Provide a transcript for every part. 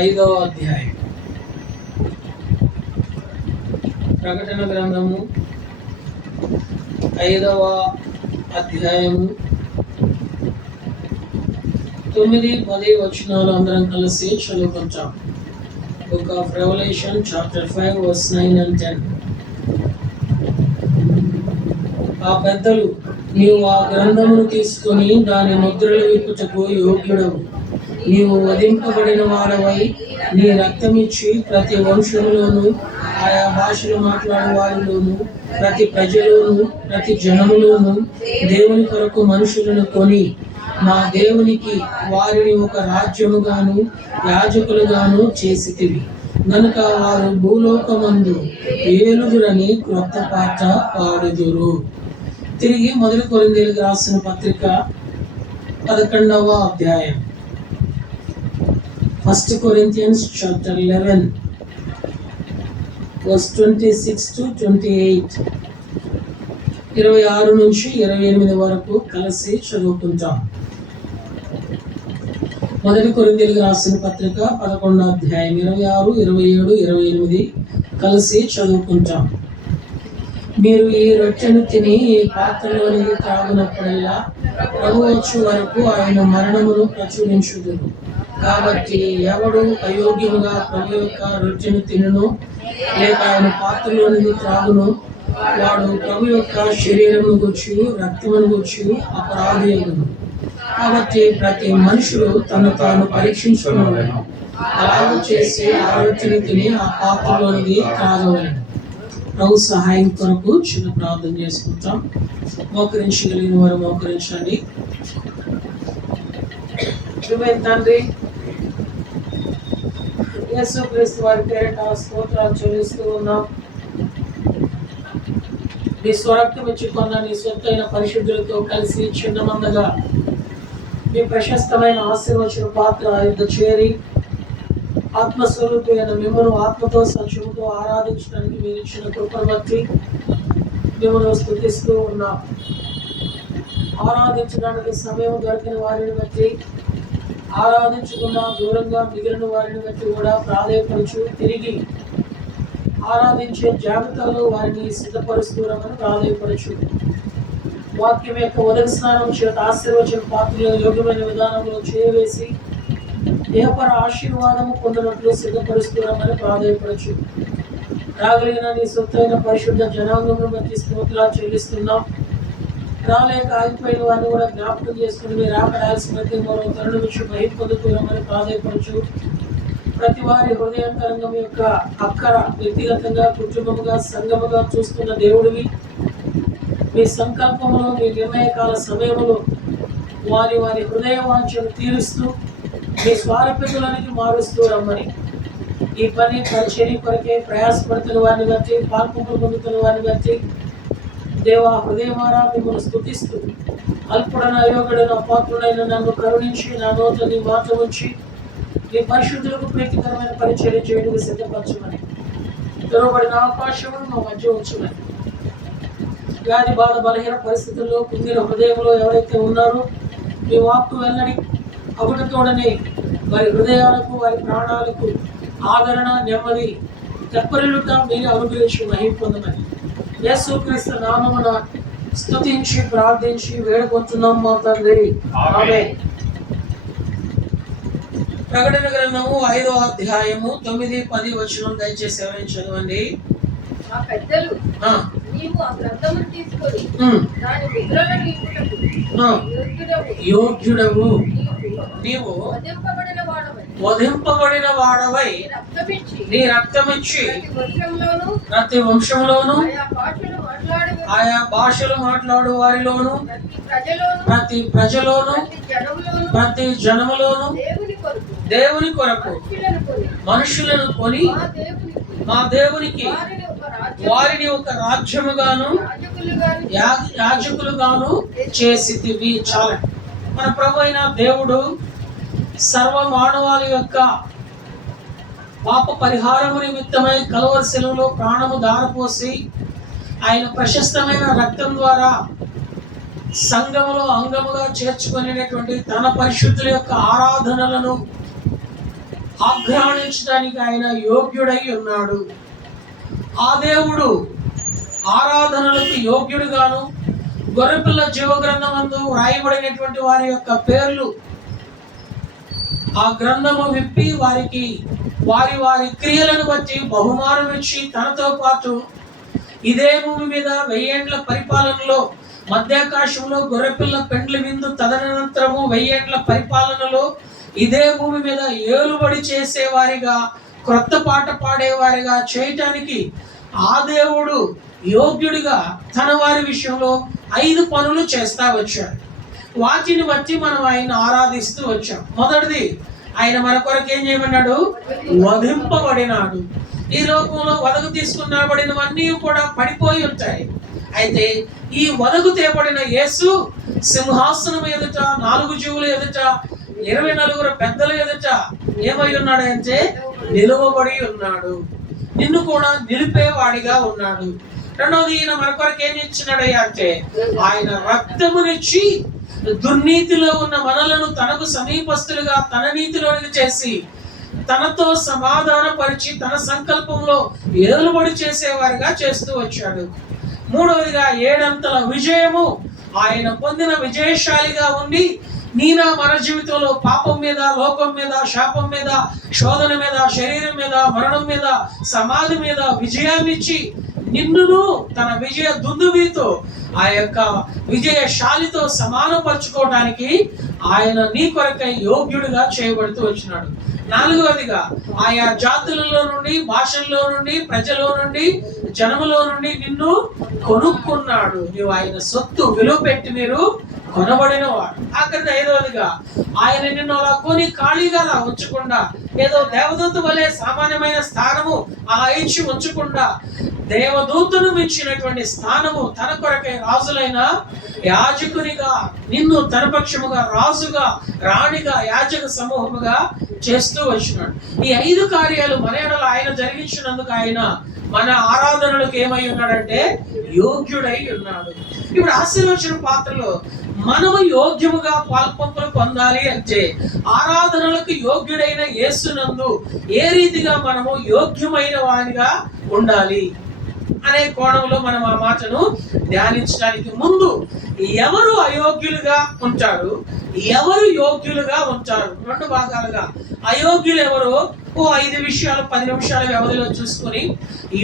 5వ అధ్యాయం. ప్రకటన గ్రంథము 5వ అధ్యాయము 9-10 వచనాలు అందరం కలిసి చదువుకుంటాం. Book of Revelation chapter 5 verse 9 and 10. ఆ పెద్దలు, నీవు ఆ గ్రంథమును తీసుకొని దాని ముద్రలు విప్పుటకు యోగ్యుడవు, నీవు వధింపబడిన వాడవై నీ రక్తమిచ్చి ప్రతి వంశములోను, ఆయా భాషలు మాట్లాడే వారిలోను, ప్రతి ప్రజలోను, ప్రతి జనములోను దేవుని కొరకు మనుషులను కొని మా దేవునికి వారిని ఒక రాజ్యముగాను యాజకులుగాను చేసితివి గనుక వారు భూలోకమందు ఏలుదురని క్రొత్త పాట పాడుదురు. తిరిగి 1 కొరింథీయులకు రాసిన పత్రిక 11వ అధ్యాయం. 1 Corinthians chapter 11 verse 26 to 28, 26 నుంచి 28 వరకు కలిసి చదువుకుంటాం. 1 కొరింథీయులకు రాసిన పత్రిక 11వ అధ్యాయం 26, 27, 28 కలిసి చదువుకుంటాం. మీరు ఈ రొట్టెను తిని ఈ పాత్రలోనికి త్రాగునప్పుడల్లా ప్రభు వచ్చు వరకు ఆయన మరణమును ప్రచురించుదురు. కాబట్టి ఎవడు అయోగ్యముగా ప్రభు యొక్క రొట్టెను తినును లేక ఆయన పాత్రలోనికి త్రాగును వాడు ప్రభు యొక్క శరీరమును గూర్చి రక్తమును గూర్చి అపరాధియగును. కాబట్టి ప్రతి మనుషుడు తను తాను పరీక్షించుకున్నాడు, అలాగ చేసి ఆ రొట్టెను తిని ఆ పాత్రలోనికి త్రాగవలెను. ప్రభు సహాయం కొరకు చిన్న ప్రార్థన చేసుకుంటాం. మోకరించగలిగిన వారు మోకరించండి. తండ్రి యేసుక్రీస్తు వారి పేరిట స్తోత్రాలు చెల్లిస్తూ ఉన్నాం. నీ స్వరక్తం ఇచ్చుకున్న నీ సొత్తైన పరిశుద్ధులతో కలిసి చిన్నమందగా మీ ప్రశస్తమైన ఆశీర్వచన పాత్ర యుద్ధ చేరి ఆత్మస్వరూపమైన మిమ్మల్ని ఆత్మతో సత్యముతో ఆరాధించడానికి మీరు ఇచ్చిన కృపను బట్టి మిమ్మల్ని స్తుతిస్తూ ఉన్నాం. ఆరాధించడానికి సమయం దొరికిన వారిని బట్టి, ఆరాధించకుండా దూరంగా మిగిలిన వారిని బట్టి కూడా ప్రాధేయపరచు, తిరిగి ఆరాధించే జాబితాలో వారిని సిద్ధపరుస్తున్నామని ప్రాధేయపరచు. వాక్యం యొక్క ఉదక స్నానం చేత ఆశీర్వచన పాత్రలో యోగ్యమైన విధానంలో చేయవేసి దేహపర ఆశీర్వాదము పొందినట్లు సిద్ధపరుస్తున్నామని ప్రాధేయపరచు. రాగలిగిన నీ సొత్తైన పరిశుద్ధ జనాంగమును బట్టి స్తోత్రాలు చెల్లిస్తున్నాం. రాలేక ఆగిపోయిన వారిని కూడా జ్ఞాపకం చేసుకుని మీరు ఆకడాల్సిన ప్రతి మరో తరుణం నుంచి మహిమ పొందుతున్నామని ప్రాధేయపరచు. ప్రతి వారి హృదయాంతరంగం యొక్క అక్కర వ్యక్తిగతంగా, కుటుంబముగా, సంఘముగా చూస్తున్న దేవుడివి. మీ సంకల్పంలో, మీ నిర్ణయకాల సమయంలో వారి వారి హృదయ వాంఛను తీరుస్తూ మీ స్వారూప్యతలోనికి మారుస్తూ రమ్మని, ఈ పని పరిచర్య కొరకే ప్రయాసపడుతున్న వారిని బట్టి, పాల్పొంపులు పొందుతున్న వారిని బట్టి దేవా హృదయమారా మిమ్మల్ని స్తుతిస్తూ, అల్పుడన అయోగుడన అపాత్రుడైన నన్ను కరుణించి నా నోట నీ మాట ఉంచి నీ పరిశుద్ధులకు ప్రీతికరమైన పరిచర్య చేయడానికి సిద్ధపరచమని, తెరవబడిన ఆకాశమును మా మధ్య ఉంచమని, వ్యాధి బాధ బలహీన పరిస్థితుల్లో కుంగిన హృదయంలో ఎవరైతే ఉన్నారో మీ వాక్కు వెల్లడి అగుటతోడనే వారి హృదయాలకు, వారి ప్రాణాలకు ఆదరణ, నెమ్మది తెప్పరిల్లుట మీరు అనుగ్రహించి మహిమ పొందమని యేసుక్రీస్తు నామమున స్తుతించి ప్రార్థించి వేడుకుంటున్నాం మా తండ్రి, ఆమేన్. ప్రకటన గ్రంథము 5వ అధ్యాయము 9-10 వచనం దయచేసి ఎవరైనా చదవండి. ఆ పెద్దలు, నీవు ఆ గ్రంథమును తీసుకొని దాని ముద్రలను విప్పుటకు యోగ్యుడవు, నీవు వధింపబడిన వాడవై నీ రక్తమిచ్చి ప్రతి వంశంలోను ఆయా భాషలు మాట్లాడు వారిలోను, ప్రతి ప్రజలోను, ప్రతి జనములోను దేవుని కొరకు మనుషులను కొని మా దేవునికి వారిని ఒక రాజ్యముగాను యాజకులుగాను చేసితివి. చాలా మన ప్రభు అయిన దేవుడు సర్వ మానవాళి యొక్క పాప పరిహారము నిమిత్తమై కలువరి శిలువలో ప్రాణము దారపోసి ఆయన ప్రశస్తమైన రక్తం ద్వారా సంఘములో అంగముగా చేర్చుకునేటువంటి తన పరిశుద్ధుల యొక్క ఆరాధనలను ఆఘ్రానించడానికి ఆయన యోగ్యుడై ఉన్నాడు. ఆ దేవుడు ఆరాధనలకు యోగ్యుడుగాను గొర్రెపిల్ల జీవ గ్రంథమందు వ్రాయబడినటువంటి వారి యొక్క పేర్లు ఆ గ్రంథము విప్పి వారికి వారి వారి క్రియలను బట్టి బహుమానం ఇచ్చి తనతో పాటు ఇదే భూమి మీద 1000 ఏండ్ల పరిపాలనలో మధ్యాకాశంలో గొర్రెపిల్ల పెండ్లి విందు తదనంతరము 1000 ఏండ్ల పరిపాలనలో ఇదే భూమి మీద ఏలుబడి చేసేవారిగా క్రొత్త పాట పాడేవారిగా చేయటానికి ఆ దేవుడు యోగ్యుడిగా తన వారి విషయంలో 5 పనులు చేస్తా వచ్చాడు. వాటిని బట్టి మనం ఆయన ఆరాధిస్తూ వచ్చాం. మొదటిది, ఆయన మన కొరకు ఏం చేయమన్నాడు? వధింపబడినాడు. ఈ లోకంలో వదకు తీసుకున్నబడినవన్నీ కూడా పడిపోయి ఉంటాయి. అయితే ఈ వదకు తేబడిన యేసు సింహాసనం ఎదుట 4 జీవుల ఎదుట 24 పెద్దల ఎదుట ఏమై ఉన్నాడు అంటే నిలువబడి ఉన్నాడు. నిన్ను కూడా నిలిపేవాడిగా ఉన్నాడు. రెండవది, ఈయన మన కొరకు ఏమి ఇచ్చినాడయ్యా అంటే ఆయన రక్తమునిచ్చి దుర్నీతిలో ఉన్న మనలను తనకు సమీపస్తులుగా తన నీతిలోనికి చేసి తనతో సమాధానపరిచి తన సంకల్పంలో ఏలుబడి చేసేవారిగా చేస్తూ వచ్చాడు. మూడవదిగా 7 అంతల విజయము ఆయన పొందిన విజయశాలిగా ఉండి నీనా మన జీవితంలో పాపం మీద, లోకం మీద, శాపం మీద, శోధన మీద, శరీరం మీద, మరణం మీద, సమాధి మీద విజయాన్నిచ్చి నిన్నును తన విజయ దుందుబితో ఆ యొక్క విజయశాలితో సమానపరచుకోవడానికి ఆయన నీ కొరకై యోగ్యుడిగా చేయబడుతూ వచ్చినాడు. నాలుగవదిగా ఆయా జాతులలో నుండి, భాషల్లో నుండి, ప్రజలో నుండి, జనములో నుండి నిన్ను కొనుక్కున్నాడు. నీవు ఆయన సొత్తు విలువ పెట్టి మీరు కొనబడిన వాడు. ఆఖరిగా 5వదిగా ఆయన నిన్ను అలా కొని ఖాళీగా అలా ఉంచకుండా ఏదో దేవదూత వలె సామాన్యమైన స్థానము అలా ఇచ్చి ఉంచకుండా దేవదూతను మించినటువంటి స్థానము తన కొరకై రాజులైన యాజకునిగా నిన్ను తన పక్షముగా రాజుగా, రాణిగా, యాజక సమూహముగా చేస్తూ వచ్చినాడు. ఈ 5 కార్యాలు మన ఎడల ఆయన జరిగించినందుకు ఆయన మన ఆరాధనలకు ఏమై ఉన్నాడంటే యోగ్యుడై ఉన్నాడు. ఇప్పుడు ఆశీర్వచన పాత్రలో మనము యోగ్యముగా పాల్పంపులు పొందాలి అంటే ఆరాధనలకు యోగ్యుడైన యేసునందు ఏ రీతిగా మనము యోగ్యమైన వారిగా ఉండాలి అనే కోణంలో మనం ఆ మాటను ధ్యానించడానికి ముందు ఎవరు అయోగ్యులుగా ఉంటారు, ఎవరు యోగ్యులుగా ఉంటారు 2 భాగాలుగా. అయోగ్యులు ఎవరో 5 విషయాలు 10 నిమిషాల వ్యవధిలో చూసుకుని,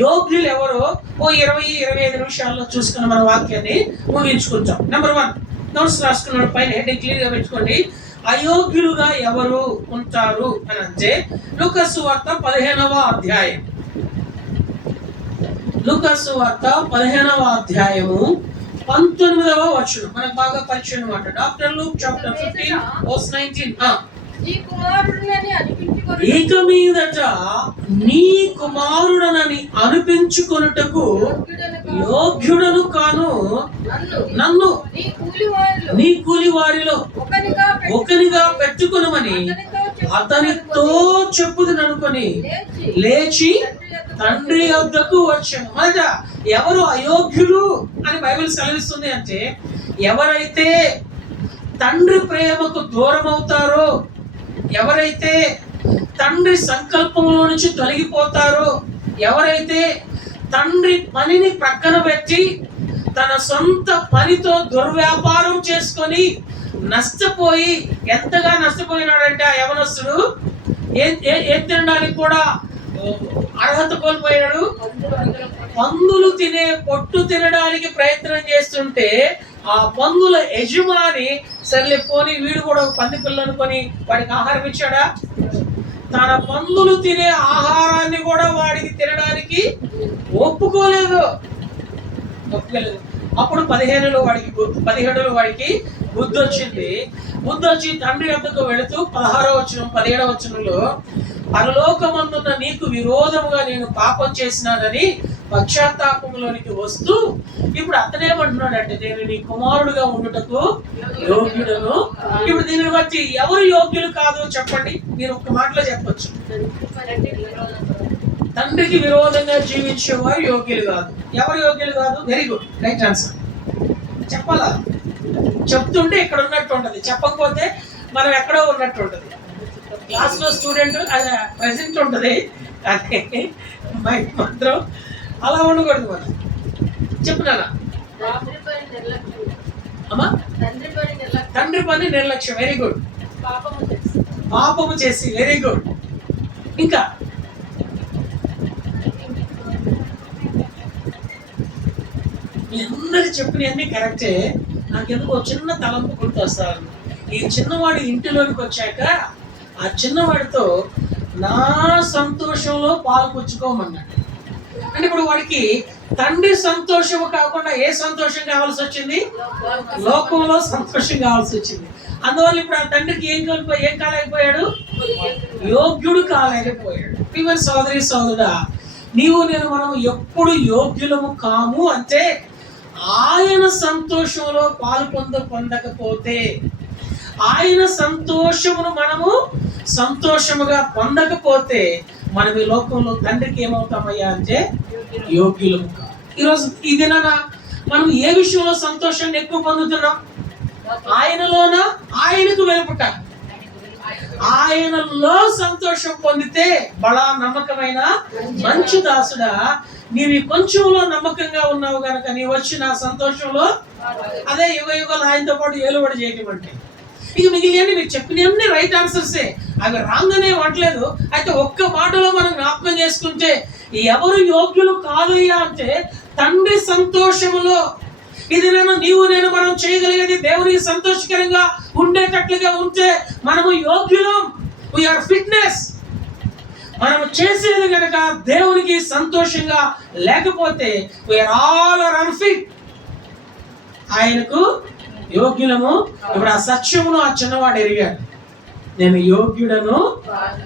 యోగ్యులు ఎవరో 20-25 నిమిషాల్లో చూసుకుని మన వాక్యాన్ని ముగించుకుంటాం. నెంబర్ 1 నోట్స్ రాసుకున్న పైన హెడ్డింగ్ క్లియర్ గా పెట్టుకోండి. అయోగ్యులుగా ఎవరు ఉంటారు అని అంటే లూకా సువార్త 15వ అధ్యాయం. లూకా సువార్త 15వ అధ్యాయము 19వ వచనం మనకు బాగా పరిచయం అన్నమాట. Doctor Luke chapter 15 verse 19. ఇక మీదట నీ కుమారుడనని అనిపించుకొనుటకు యోగ్యుడను కాను, నన్ను నీ కూలి వారిలో ఒకనిగా పెట్టుకొనమని అతనితో చెప్పుదుననుకొని లేచి తండ్రి వద్దకు వచ్చాను. మొదట ఎవరు అయోగ్యులు అని బైబిల్ సెలవిస్తుంది అంటే ఎవరైతే తండ్రి ప్రేమకు దూరం అవుతారో, ఎవరైతే తండ్రి సంకల్పంలో నుంచి తొలగిపోతారో, ఎవరైతే తండ్రి పనిని ప్రక్కన పెట్టి తన సొంత పనితో దుర్వ్యాపారం చేసుకొని నష్టపోయి, ఎంతగా నష్టపోయినాడంటే ఆ యవనస్తుడు ఏం తినడానికి కూడా అర్హత కోల్పోయాడు. పందులు తినే పొట్టు తినడానికి ప్రయత్నం చేస్తుంటే ఆ పందుల యజమాని సర్లే పోని వీడు కూడా పంది పిల్లలు కొని వాడికి ఆహారం ఇచ్చాడా? తన పందులు తినే ఆహారాన్ని కూడా వాడికి తినడానికి ఒప్పుకోలేదు. అప్పుడు 17లో వాడికి బుద్ధి వచ్చింది. బుద్ధి వచ్చి తండ్రి వద్దకు వెళుతూ 16వ వచనం 17వ వచనంలో పరలోకమందున్న నీకు విరోధముగా నేను పాపం చేసినానని పశ్చాత్తాపంలోనికి వస్తూ ఇప్పుడు అతనేమంటున్నాడంటే నేను నీ కుమారుడుగా ఉండుటకు యోగ్యుడను. ఇప్పుడు దీనిని బట్టి ఎవరు యోగ్యులు కాదు చెప్పండి? నేను ఒక మాటలో చెప్పొచ్చు, తండ్రికి విరోధంగా జీవించేవారు యోగ్యులు కాదు. ఎవరు యోగ్యులు కాదు? Very good, right answer. చెప్పాలా? చెప్తుంటే ఇక్కడ ఉన్నట్టు ఉంటది, చెప్పకపోతే మనం ఎక్కడో ఉన్నట్టు ఉంటది. క్లాస్లో స్టూడెంట్ అది ప్రెసెంట్ ఉంటుంది, కానీ మైండ్ మాత్రం అలా ఉండకూడదు. మనం చెప్పునా అమ్మా, తండ్రి పని నిర్లక్ష్యం, వెరీ గుడ్. పాపము చేసి, వెరీ గుడ్. ఇంకా మీ అందరు చెప్పినవన్నీ కరెక్టే. నాకెందుకు చిన్న తలంపు గుర్తొస్తారు. ఈ చిన్నవాడు ఇంటిలోనికి వచ్చాక ఆ చిన్నవాడితో నా సంతోషంలో పాలు పుచ్చుకోమన్నాడు. అంటే ఇప్పుడు వాడికి తండ్రి సంతోషము కాకుండా ఏ సంతోషం కావాల్సి వచ్చింది? లోకంలో సంతోషం కావాల్సి వచ్చింది. అందువల్ల ఇప్పుడు ఆ తండ్రికి ఏం కాలేకపోయాడు? యోగ్యుడు కాలేకపోయాడు. ప్రియమైన సోదరి సోదరుడా, నీవు నేను మనం ఎప్పుడు యోగ్యులము కాము అంటే ఆయన సంతోషంలో పాలు పొందకపోతే, ఆయన సంతోషమును మనము సంతోషముగా పొందకపోతే మనం ఈ లోకంలో తండ్రికి ఏమవుతామయ్యా అంటే యోగ్యులము కాదు. ఈరోజు ఈ దినాన మనం ఏ విషయంలో సంతోషాన్ని ఎక్కువ పొందుతున్నాం? ఆయనలోన ఆయనకు వెలుపుట. ఆయనలో సంతోషం పొందితే బడా నమ్మకమైన మంచి దాసుడా, నీవి కొంచెంలో నమ్మకంగా ఉన్నావు గనక నీ వచ్చి నా సంతోషంలో అదే యుగ యుగాలు ఆయనతో పాటు ఏలుబడి చేయటం అంటే. ఇక మిగిలిన మీరు చెప్పినవన్నీ రైట్ ఆన్సర్సే, అవి రాంగ్ అనే అనట్లేదు. అయితే ఒక్క మాటలో మనం జ్ఞాపకం చేసుకుంటే ఎవరు యోగ్యులు కాదయ్యా అంటే తండ్రి సంతోషములో. ఇది నీవు నేను మనం చేయగలిగేది దేవునికి సంతోషకరంగా ఉండేటట్లుగా ఉంటే మనము యోగ్యులం. We are fitness. మనం చేసేది కనుక దేవునికి సంతోషంగా లేకపోతే వీఆర్ ఆల్ ఆర్ అన్ఫిట్. ఆయనకు యోగ్యులము. ఇప్పుడు ఆ సత్యమును ఆ చిన్నవాడు ఎరిగాడు. నేను యోగ్యుడను,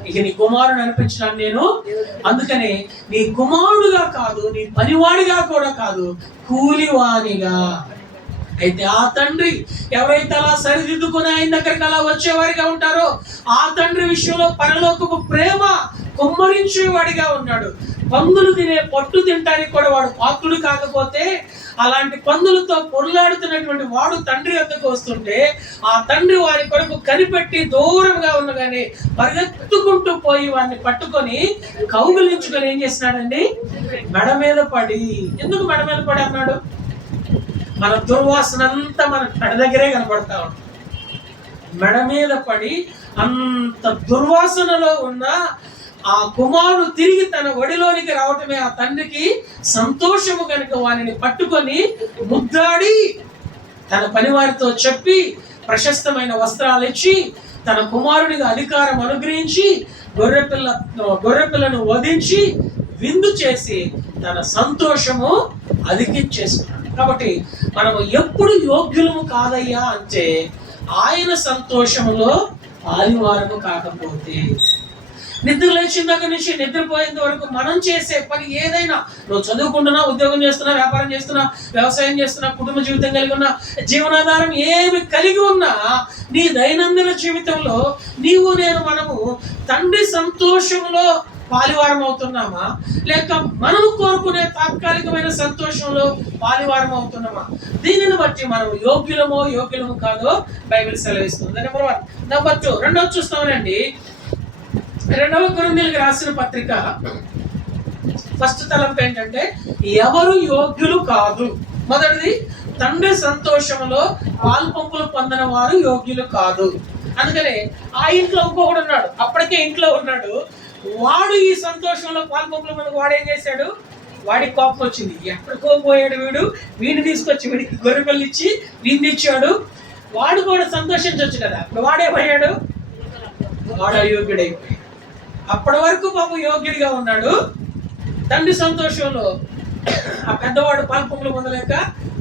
ఇక నీ కుమారుడు అనిపించినాను నేను. అందుకని నీ కుమారుడుగా కాదు, నీ పనివాడిగా కూడా కాదు, కూలివానిగా. అయితే ఆ తండ్రి ఎవరైతే అలా సరిదిద్దుకుని ఆయన దగ్గరికి అలా వచ్చేవారిగా ఉంటారో ఆ తండ్రి విషయంలో పరలోకపు ప్రేమ కుమ్మరించేవాడిగా ఉన్నాడు. పందులు తినే పట్టు తినడానికి కూడా వాడు పాత్రుడు కాకపోతే అలాంటి పందులతో పొరలాడుతున్నటువంటి వాడు తండ్రి వద్దకు వస్తుంటే ఆ తండ్రి వారి కొరకు కనిపెట్టి దూరంగా ఉండగానే పరిగెత్తుకుంటూ పోయి వాడిని పట్టుకొని కౌగిలించుకొని ఏం చేసినాడండి? మెడ మీద పడి. ఎందుకు మెడ మీద పడి అన్నాడు? మన దుర్వాసన అంతా మన మెడ దగ్గరే కనపడతా ఉంటుంది. మెడ మీద పడి అంత దుర్వాసనలో ఉన్న ఆ కుమారుడు తిరిగి తన ఒడిలోనికి రావటమే ఆ తండ్రికి సంతోషము కనుక వారిని పట్టుకొని ముద్దాడి తన పనివారితో చెప్పి ప్రశస్తమైన వస్త్రాలు ఇచ్చి తన కుమారుడిగా అధికారం అనుగ్రహించి గొర్రెపిల్లను వధించి విందు చేసి తన సంతోషము అధికించేసుకున్నాడు. కాబట్టి మనము ఎప్పుడు యోగ్యులము కాదయ్యా అంటే ఆయన సంతోషములో ఆదివారము కాకపోతే. నిద్ర లేచిన దగ్గర నుంచి నిద్రపోయేంత వరకు మనం చేసే పని ఏదైనా, నువ్వు చదువుకుంటున్నా, ఉద్యోగం చేస్తున్నా, వ్యాపారం చేస్తున్నా, వ్యవసాయం చేస్తున్నా, కుటుంబ జీవితం కలిగి ఉన్నా, జీవనాధారం ఏమి కలిగి ఉన్నా నీ దైనందిన జీవితంలో నీవు నేను మనము తండ్రి సంతోషంలో పాలివారం అవుతున్నామా, లేక మనము కోరుకునే తాత్కాలికమైన సంతోషంలో పాలివారం అవుతున్నామా? దీనిని బట్టి మనం యోగ్యులమో కాదో బైబిల్ సెలవిస్తుంది. నెంబర్ 1. నెంబర్ 2, రెండోది చూస్తామనండి. 2వ కొరింథీయులకు రాసిన పత్రిక ఫస్ట్ తలంపు ఏంటంటే ఎవరు యోగ్యులు కాదు. మొదటిది, తండ్రి సంతోషంలో పాల్పంపులు పొందిన వారు యోగ్యులు కాదు. అందుకనే ఆ ఇంట్లో ఇంకొకడు ఉన్నాడు, అప్పటికే ఇంట్లో ఉన్నాడు. వాడు ఈ సంతోషంలో పాల్పంపులు పొందిన వాడు ఏం చేశాడు? వాడికి కోపం వచ్చింది. ఎక్కడికో పోయాడు వీడిని తీసుకొచ్చి వీడికి గొర్రెపిల్ల ఇచ్చి వీడిని ఇచ్చాడు. వాడు కూడా సంతోషించవచ్చు కదా. ఇప్పుడు వాడేమయ్యాడు? వాడు అయోగ్యుడైపోయాడు. అప్పటి వరకు పాపం యోగ్యుడిగా ఉన్నాడు. తండ్రి సంతోషంలో ఆ పెద్దవాడు పాల్పంపులు పొందలేక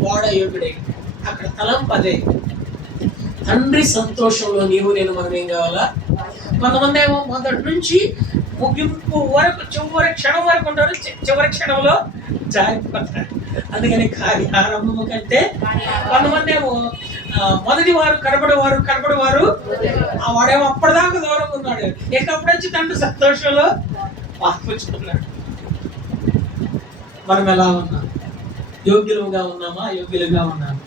వాడు అయోగ్యుడైపోయాడు. అక్కడ తలంపు అదే. తండ్రి సంతోషంలో నీవు నేను మనం ఏం కావాలా? కొంతమంది ఏమో మొదటి నుంచి ముగింపు వరకు చివరి క్షణం వరకు ఉంటారు, చివరి క్షణంలో జారిపోతారు. అందుకని కార్యారంభము కంటే కొంతమంది ఏమో మొదటి వారు కనబడేవారు వాడేమో అప్పటిదాకా దూరంగా ఉన్నాడు, ఎక్కడి నుంచి తండ్రి సంతోషంలో పాల్పంచుకున్నాడు. మనం ఎలా ఉన్నాం? యోగ్యులుగా ఉన్నామా? అయోగ్యులుగా ఉన్నామా?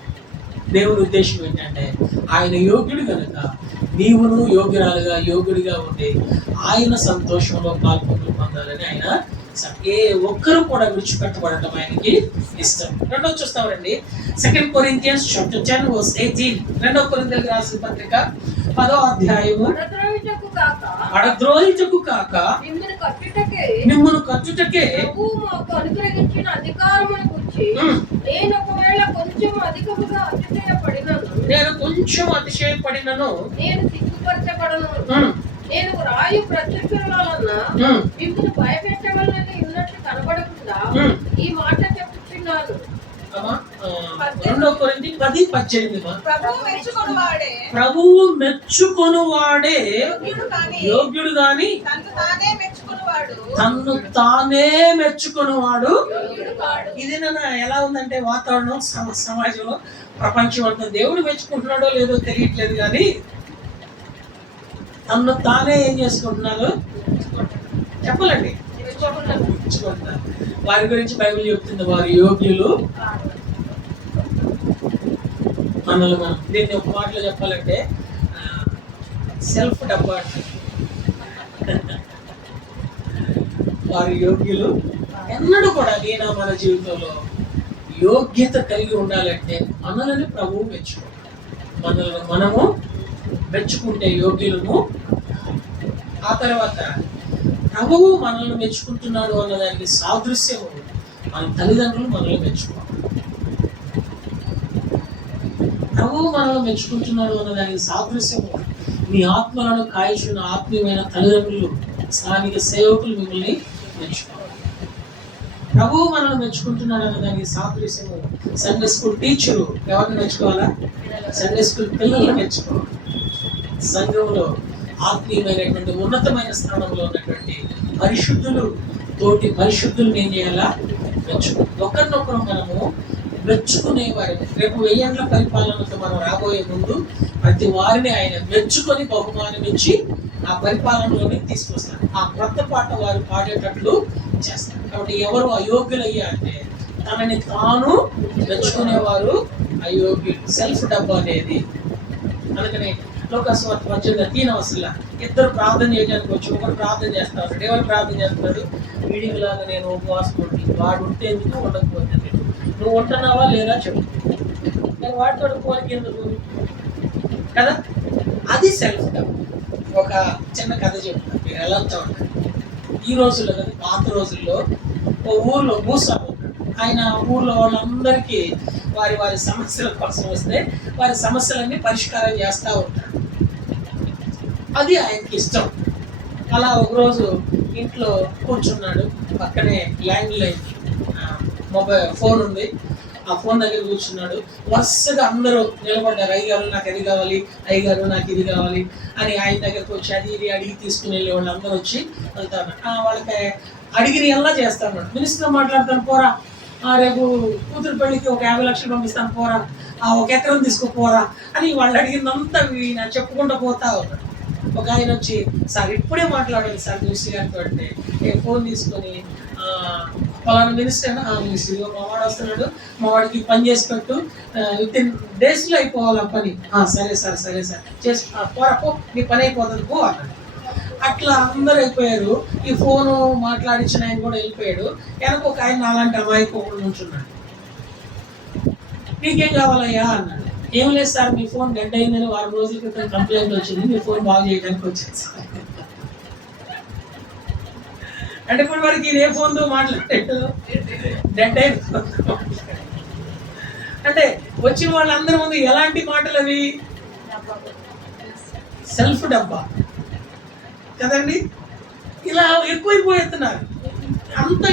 దేవుని ఉద్దేశం ఏంటంటే ఆయన యోగ్యుడు కనుక నీవును యోగ్యురాలుగా యోగ్యుడిగా ఉండి ఆయన సంతోషంలో పాల్పొందులు పొందాలని ఆయన ఏ ఒక్కరు కూడా విడిచిపెట్టబడటం ఆయనకి ఇష్టం. రెండవ చూస్తామండి, 2 Corinthians chapter 10:18. 2 కొరింథీయులకు రాసిన పత్రిక 10వ అధ్యాయము. పడద్రోహించుకు కాక మిమ్మును కట్టుటకే ప్రభువు మాకు అనుగ్రహించిన అధికారమును గురించి నేను ఒకవేళ కొంచెం అధికముగా అతిశయపడినను నేను సిగ్గుపరచబడను. నేను రాయు ప్రత్యుత్తరం వలన మిమ్మల్ని భయపెట్టవలనని ఉన్నట్లు కనబడకుండా ఈ మాట చెప్పుచున్నాను. 2 కొరింథీ 10:18. ప్రభువు మెచ్చుకొనువాడే యోగ్యుడు గాని తన్ను తానే మెచ్చుకొనువాడు. ఇది ఎలా ఉందంటే వాతావరణం సమాజంలో ప్రపంచం అంతా దేవుడు మెచ్చుకుంటున్నాడో లేదో తెలియట్లేదు, కానీ తను తానే ఏం చేసుకుంటున్నారు చెప్పాలండి, మెచ్చుకుంటున్నారు. వారి గురించి బైబిల్ చెప్తుంది, వారు యోగ్యులు మనల్ని మనం. దీన్ని ఒక మాటలో చెప్పాలంటే సెల్ఫ్ డబ్బా. వారి యోగ్యులు ఎన్నడూ కూడా నేను మన జీవితంలో యోగ్యత కలిగి ఉండాలంటే మనల్ని ప్రభువు మెచ్చుకోవాలి. మనల్ని మనము మెచ్చుకుంటే యోగ్యులను. ఆ తర్వాత ప్రభువు మనల్ని మెచ్చుకుంటున్నాడు అన్నదానికి సాదృశ్యము మన తల్లిదండ్రులు మనల్ని మెచ్చుకోవాలి. ప్రభువు మనల్ని మెచ్చుకుంటున్నాడు అన్నదానికి సాదృశ్యము మీ ఆత్మలను కాయించిన ఆత్మీయమైన తల్లిదండ్రులు, స్థానిక సేవకులు మిమ్మల్ని మెచ్చుకోవాలి. ప్రభువు మనల్ని మెచ్చుకుంటున్నాడు అన్నదానికి సాదృశ్యము సండే స్కూల్ టీచరు ఎవరిని మెచ్చుకోవాలా? సండే స్కూల్ పిల్లల్ని మెచ్చుకోవాలి. సంఘంలో ఆత్మీయమైనటువంటి ఉన్నతమైన స్థానంలో ఉన్నటువంటి పరిశుద్ధులు తోటి పరిశుద్ధులు ఏం చేయాలా? మెచ్చుకోవాలి. ఒకరినొకరు మనము మెచ్చుకునేవారు. రేపు 1000 ఏళ్ల పరిపాలనతో మనం రాబోయే ముందు ప్రతి వారిని ఆయన మెచ్చుకొని బహుమానం ఇచ్చి ఆ పరిపాలనలోనే తీసుకొస్తారు. ఆ క్రొత్త పాట వారు పాడేటట్లు చేస్తారు. కాబట్టి ఎవరు అయోగ్యులయ్యా అంటే తనని తాను మెచ్చుకునేవారు అయోగ్యులు. సెల్ఫ్ డబ్బా అనేది. అందుకని లోకస్వార్థ 18:3 ఇద్దరు ప్రార్థన చేయడానికి వచ్చి ఒకరు ప్రార్థన చేస్తా ఉన్నాడు. ఎవరు ప్రార్థన చేస్తున్నాడు? వీడిలాగా నేను ఉపవాసం ఉండి వాడు ఉంటే ఎందుకు ఉండకపోతే నువ్వు ఉంటున్నావా లేదా చెప్పు. నేను వాడితో పోలికి ఎందుకు కదా? అది సెల్ఫ్ డబ్బా. ఒక చిన్న కథ చెప్తాను, మీరు ఎలా ఉంటారు. ఈ రోజుల్లో కదా, పాత రోజుల్లో ఓ ఊర్లో భూస్వామి ఉన్నాడు. ఆయన ఊర్లో వాళ్ళందరికీ వారి వారి సమస్యల కోసం వస్తే వారి సమస్యలన్నీ పరిష్కారం చేస్తూ ఉంటాడు. అది ఆయనకి ఇష్టం. అలా ఒకరోజు ఇంట్లో కూర్చున్నాడు. పక్కనే ల్యాండ్ లైన్ ఫోన్ ఉంది. ఆ ఫోన్ దగ్గర కూర్చున్నాడు. వరుసగా అందరూ నిలబడ్డారు. అయ్యగారు నాకు అది కావాలి, అయ్యగారు నాకు ఇది కావాలి అని ఆయన దగ్గరకు వచ్చి అది ఇది అడిగి తీసుకుని వెళ్ళే వాళ్ళు అందరూ వచ్చి వెళ్తారు. వాళ్ళకి అడిగిన ఎలా చేస్తాను. మినిస్టర్ మాట్లాడతాను పోరా, రేపు కూతురు పెళ్లికి ఒక 50 లక్షలు పంపిస్తాను పోరా, 1 ఎకరం తీసుకోపోరా అని వాళ్ళు అడిగిందంతా చెప్పుకుంటూ పోతా ఉన్నాడు. ఒక ఆయన వచ్చి, సార్ ఇప్పుడే మాట్లాడాలి సార్ మినిస్టర్ గారితో అంటే ఫోన్ తీసుకొని పలానా మినిస్టర్ మినిస్టర్ మా వాడు వస్తున్నాడు, మా వాడికి పని చేసి పెట్టు, వితిన్ డేస్లో అయిపోవాలి ఆ పని. సరే సార్ సరే సార్ చేసి పోరా పో, నీ పని అయిపోతుంది పో అన్నాడు. అట్లా అందరూ అయిపోయారు. ఈ ఫోను మాట్లాడించిన ఆయన కూడా వెళ్ళిపోయాడు. వెనక ఒక ఆయన అలాంటి అమాయకోకుండా ఉంచున్నాడు. నీకేం కావాలయ్యా అన్నాడు. ఏం లేదు సార్, మీ ఫోన్ డెడ్ అయిందని 6 రోజుల క్రితం కంప్లైంట్ వచ్చింది, మీ ఫోన్ బాగు చేయడానికి వచ్చింది సార్. అంటే ఇప్పుడు వరకు ఈయన ఏ ఫోన్తో మాట్లాడాడు? డెడ్ అయిన. అంటే వచ్చిన వాళ్ళందరి ముందు ఎలాంటి మాటలు అవి? సెల్ఫ్ డబ్బా కదండి. ఇలా ఎక్కువైపోతున్నారు. అంతా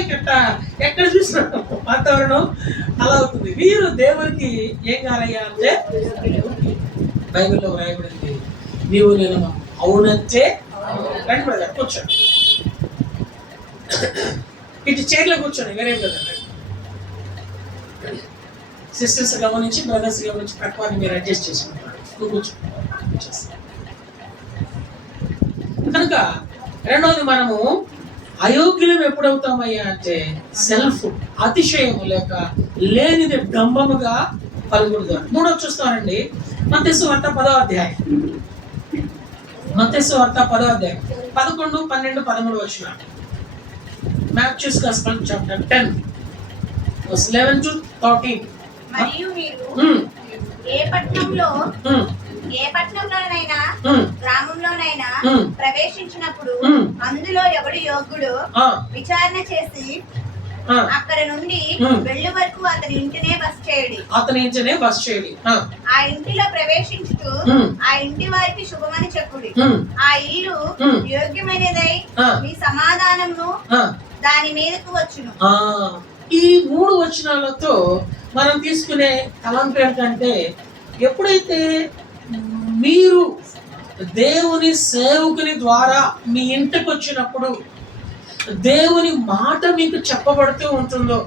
ఎక్కడ చూసినా వాతావరణం అలా అవుతుంది. వీరు దేవునికి ఏం కాలయ్యా అంటే బైబిల్లో రాయబడింది, నీవు నేను అవునంటే రండి బ్రదర్ కూర్చోండి, ఇటు చైర్లో కూర్చోండి, వేరే బ్రదర్ సిస్టర్స్ గమనించి బ్రదర్స్ గమనించి ప్రకారం మీరు అడ్జస్ట్ చేసుకుంటారు. నువ్వు కూర్చోండి. కనుక రెండవది, మనము అయోగ్యులం ఎప్పుడవుతామయ్యా అంటే సెల్ఫ్ అతిశయము లేక లేనిది డంబముగా పలుకుడు ద్వారా. మూడోది చూస్తానండి, మత్తయి సువార్త 10వ అధ్యాయం. మత్తయి సువార్త 10వ అధ్యాయం 11, 12, 13 వచనాలు. Matthew's Gospel chapter 10 verse 11 to 13. మరియు మీరు ఏ పట్టణంలోనైనా గ్రామంలోనైనా ప్రవేశించినప్పుడు అందులో ఎవడు యోగ్యుడు విచారణ చేసి అక్కడ నుండి వెళ్ళు వరకు అతని ఇంటినే బస చేయుడి. ఆ ఇంటిలో ప్రవేశించుతూ ఆ ఇంటి వారికి శుభమని చెప్పుడి. ఆ ఇల్లు యోగ్యమైనదై మీ సమాధానమును దాని మీదకు వచ్చును. ఈ 3 వచనాలతో మనం తీసుకునే తలంపు ఏంటంటే, ఎప్పుడైతే మీరు దేవుని సేవకుని ద్వారా మీ ఇంటికి వచ్చినప్పుడు, దేవుని మాట మీకు చెప్పబడుతూ ఉంటుందో,